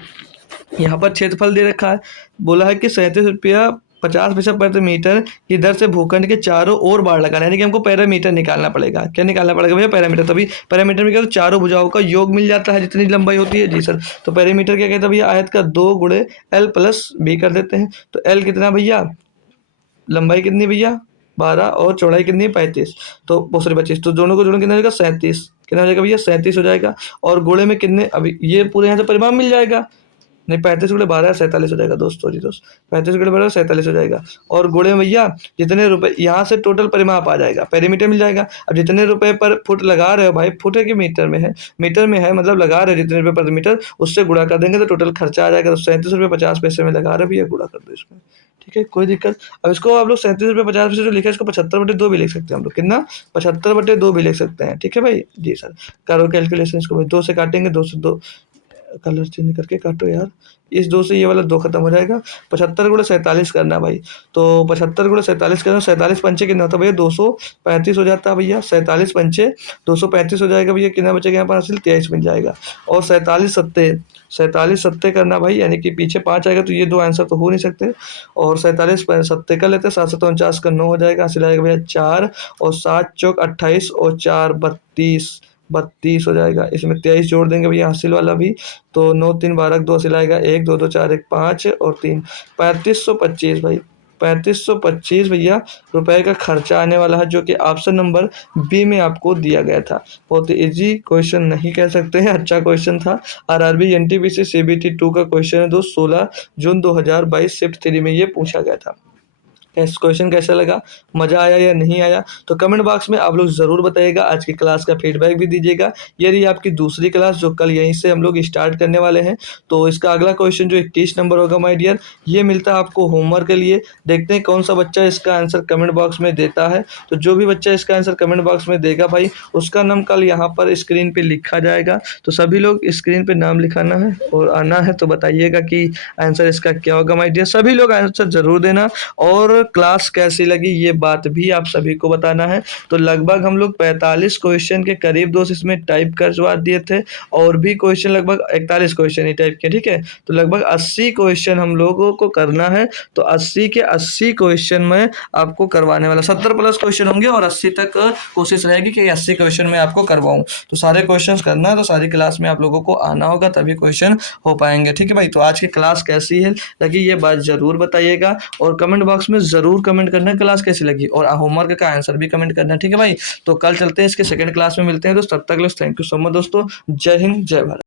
यहाँ पर क्षेत्रफल दे रखा है, बोला है कि 37 रुपया 50 पैसा प्रति मीटर की दर से भूखंड के चारों ओर बाड़ लगाना, यानी कि हमको पैरामीटर निकालना पड़ेगा। क्या निकालना पड़ेगा भैया, पैरामीटर। तभी पैरामीटर में क्या, तो चारों भुजाओं का योग मिल जाता है जितनी लंबाई होती है। जी सर। तो पैरामीटर क्या कहता है भैया, आयत का 2 गुणे l+b कर देते हैं। तो l कितना भैया, लंबाई कितनी भैया 12, और चौड़ाई कितनी 35, तो बहुत सारी 25, तो दोनों को जोड़ो कितना हो जाएगा 37, कितना हो जाएगा भैया 37 हो जाएगा। और गोले में कितने, अभी ये पूरे यहाँ से परिमाप मिल जाएगा। नहीं, 35 गुणे 12 47 हो जाएगा दोस्त, सॉरी दोस्त, 35 गुणे 12 47 हो जाएगा। और गुणे भैया जितने रुपए यहाँ से टोटल परिमाप आ जाएगा, पेरीमीटर मिल जाएगा। अब जितने रुपए पर फुट लगा रहे हो भाई, फुट है कि मीटर में है? मीटर में है, मतलब लगा रहे हो जितने रुपए पर मीटर, उससे गुणा कर देंगे तो टोटल खर्चा आ जाएगा। तो 37 रुपये 50 पैसे में लगा रहे हो भैया, गुणा कर दो इसमें, ठीक है, कोई दिक्कत। अब इसको आप लोग 37 रुपये 50 पैसे जो लिखा है इसको 75/2 भी लिख सकते हैं हम लोग। कितना? 75/2 भी लिख सकते हैं, ठीक है भाई जी सर। करो कैलकुलेशन इसको भाई, 2 से काटेंगे, 2 से 2, कलर चेंज करके काटो यार, इस 2 से ये वाला 2 खत्म हो जाएगा। 75 गुणे 47 करना भाई, तो 75 गुणे 47 करना, 47 पंचे कितना होता है भैया? 235 हो जाता है भैया। 47 पंचे 235 हो जाएगा भैया। कितना बचेगा यहाँ पर? हासिल 23 मिल जाएगा। और 47 सत्ते करना भाई, यानी कि पीछे 5 आएगा तो ये 2 आंसर तो हो नहीं सकते। और 47 सत्ते कर लेते हैं, 7 7 49 का 9 हो जाएगा। हासिल आएगा भैया 4, और 7 चौक 28 और 4 32 हो जाएगा। इसमें 23 जोड़ देंगे भैया हासिल वाला भी, तो 9 3 12 2 हासिल आएगा 1 2 2 4 1 5 और 3 3525 भाई, 3525 भैया रुपए का खर्चा आने वाला है, जो कि ऑप्शन नंबर बी में आपको दिया गया था। बहुत इजी क्वेश्चन नहीं कह सकते हैं, अच्छा क्वेश्चन था। आरआरबी एनटीपीसी CBT 2 का क्वेश्चन है दोस्त, 16 जून 2022 शिफ्ट 3 में ये पूछा गया था। क्वेश्चन कैसा लगा, मज़ा आया या नहीं आया, तो कमेंट बॉक्स में आप लोग ज़रूर बताइएगा। आज की क्लास का फीडबैक भी दीजिएगा। ये रही आपकी दूसरी क्लास, जो कल यहीं से हम लोग स्टार्ट करने वाले हैं। तो इसका अगला क्वेश्चन जो 21 नंबर होगा माय डियर, ये मिलता है आपको होमवर्क के लिए। देखते हैं कौन सा बच्चा इसका आंसर कमेंट बॉक्स में देता है। तो जो भी बच्चा इसका आंसर कमेंट बॉक्स में देगा भाई, उसका नाम कल यहाँ पर स्क्रीन पर लिखा जाएगा। तो सभी लोग स्क्रीन पर नाम लिखाना है और आना है, तो बताइएगा कि आंसर इसका क्या होगा माय डियर। सभी लोग आंसर ज़रूर देना, और क्लास कैसी लगी ये बात भी आप सभी को बताना है। तो लगभग हम लोग 45 क्वेश्चन के करीब दोस्त इसमें टाइप करवा दिए थे, और भी क्वेश्चन लगभग 41 क्वेश्चन ही टाइप किए, ठीक है। तो लगभग 80 क्वेश्चन हम लोगों को करना है। तो 80 के 80 क्वेश्चन में आपको करवाने वाला, 70 प्लस क्वेश्चन होंगे और 80 तक कोशिश रहेगी कि 80 क्वेश्चन में आपको करवाऊँ। तो सारे क्वेश्चन करना है, तो सारी क्लास में आप लोगों को आना होगा, तभी क्वेश्चन हो पाएंगे, ठीक है भाई। तो आज की क्लास कैसी है लगी ये बात ज़रूर बताइएगा, और कमेंट बॉक्स में ज़रूर कमेंट करना क्लास कैसी लगी, और होमवर्क का आंसर भी कमेंट करना, ठीक है भाई। तो कल चलते हैं इसके सेकंड क्लास में मिलते हैं दोस्तों, तब तक थैंक यू सो मच दोस्तों। जय हिंद, जय भारत।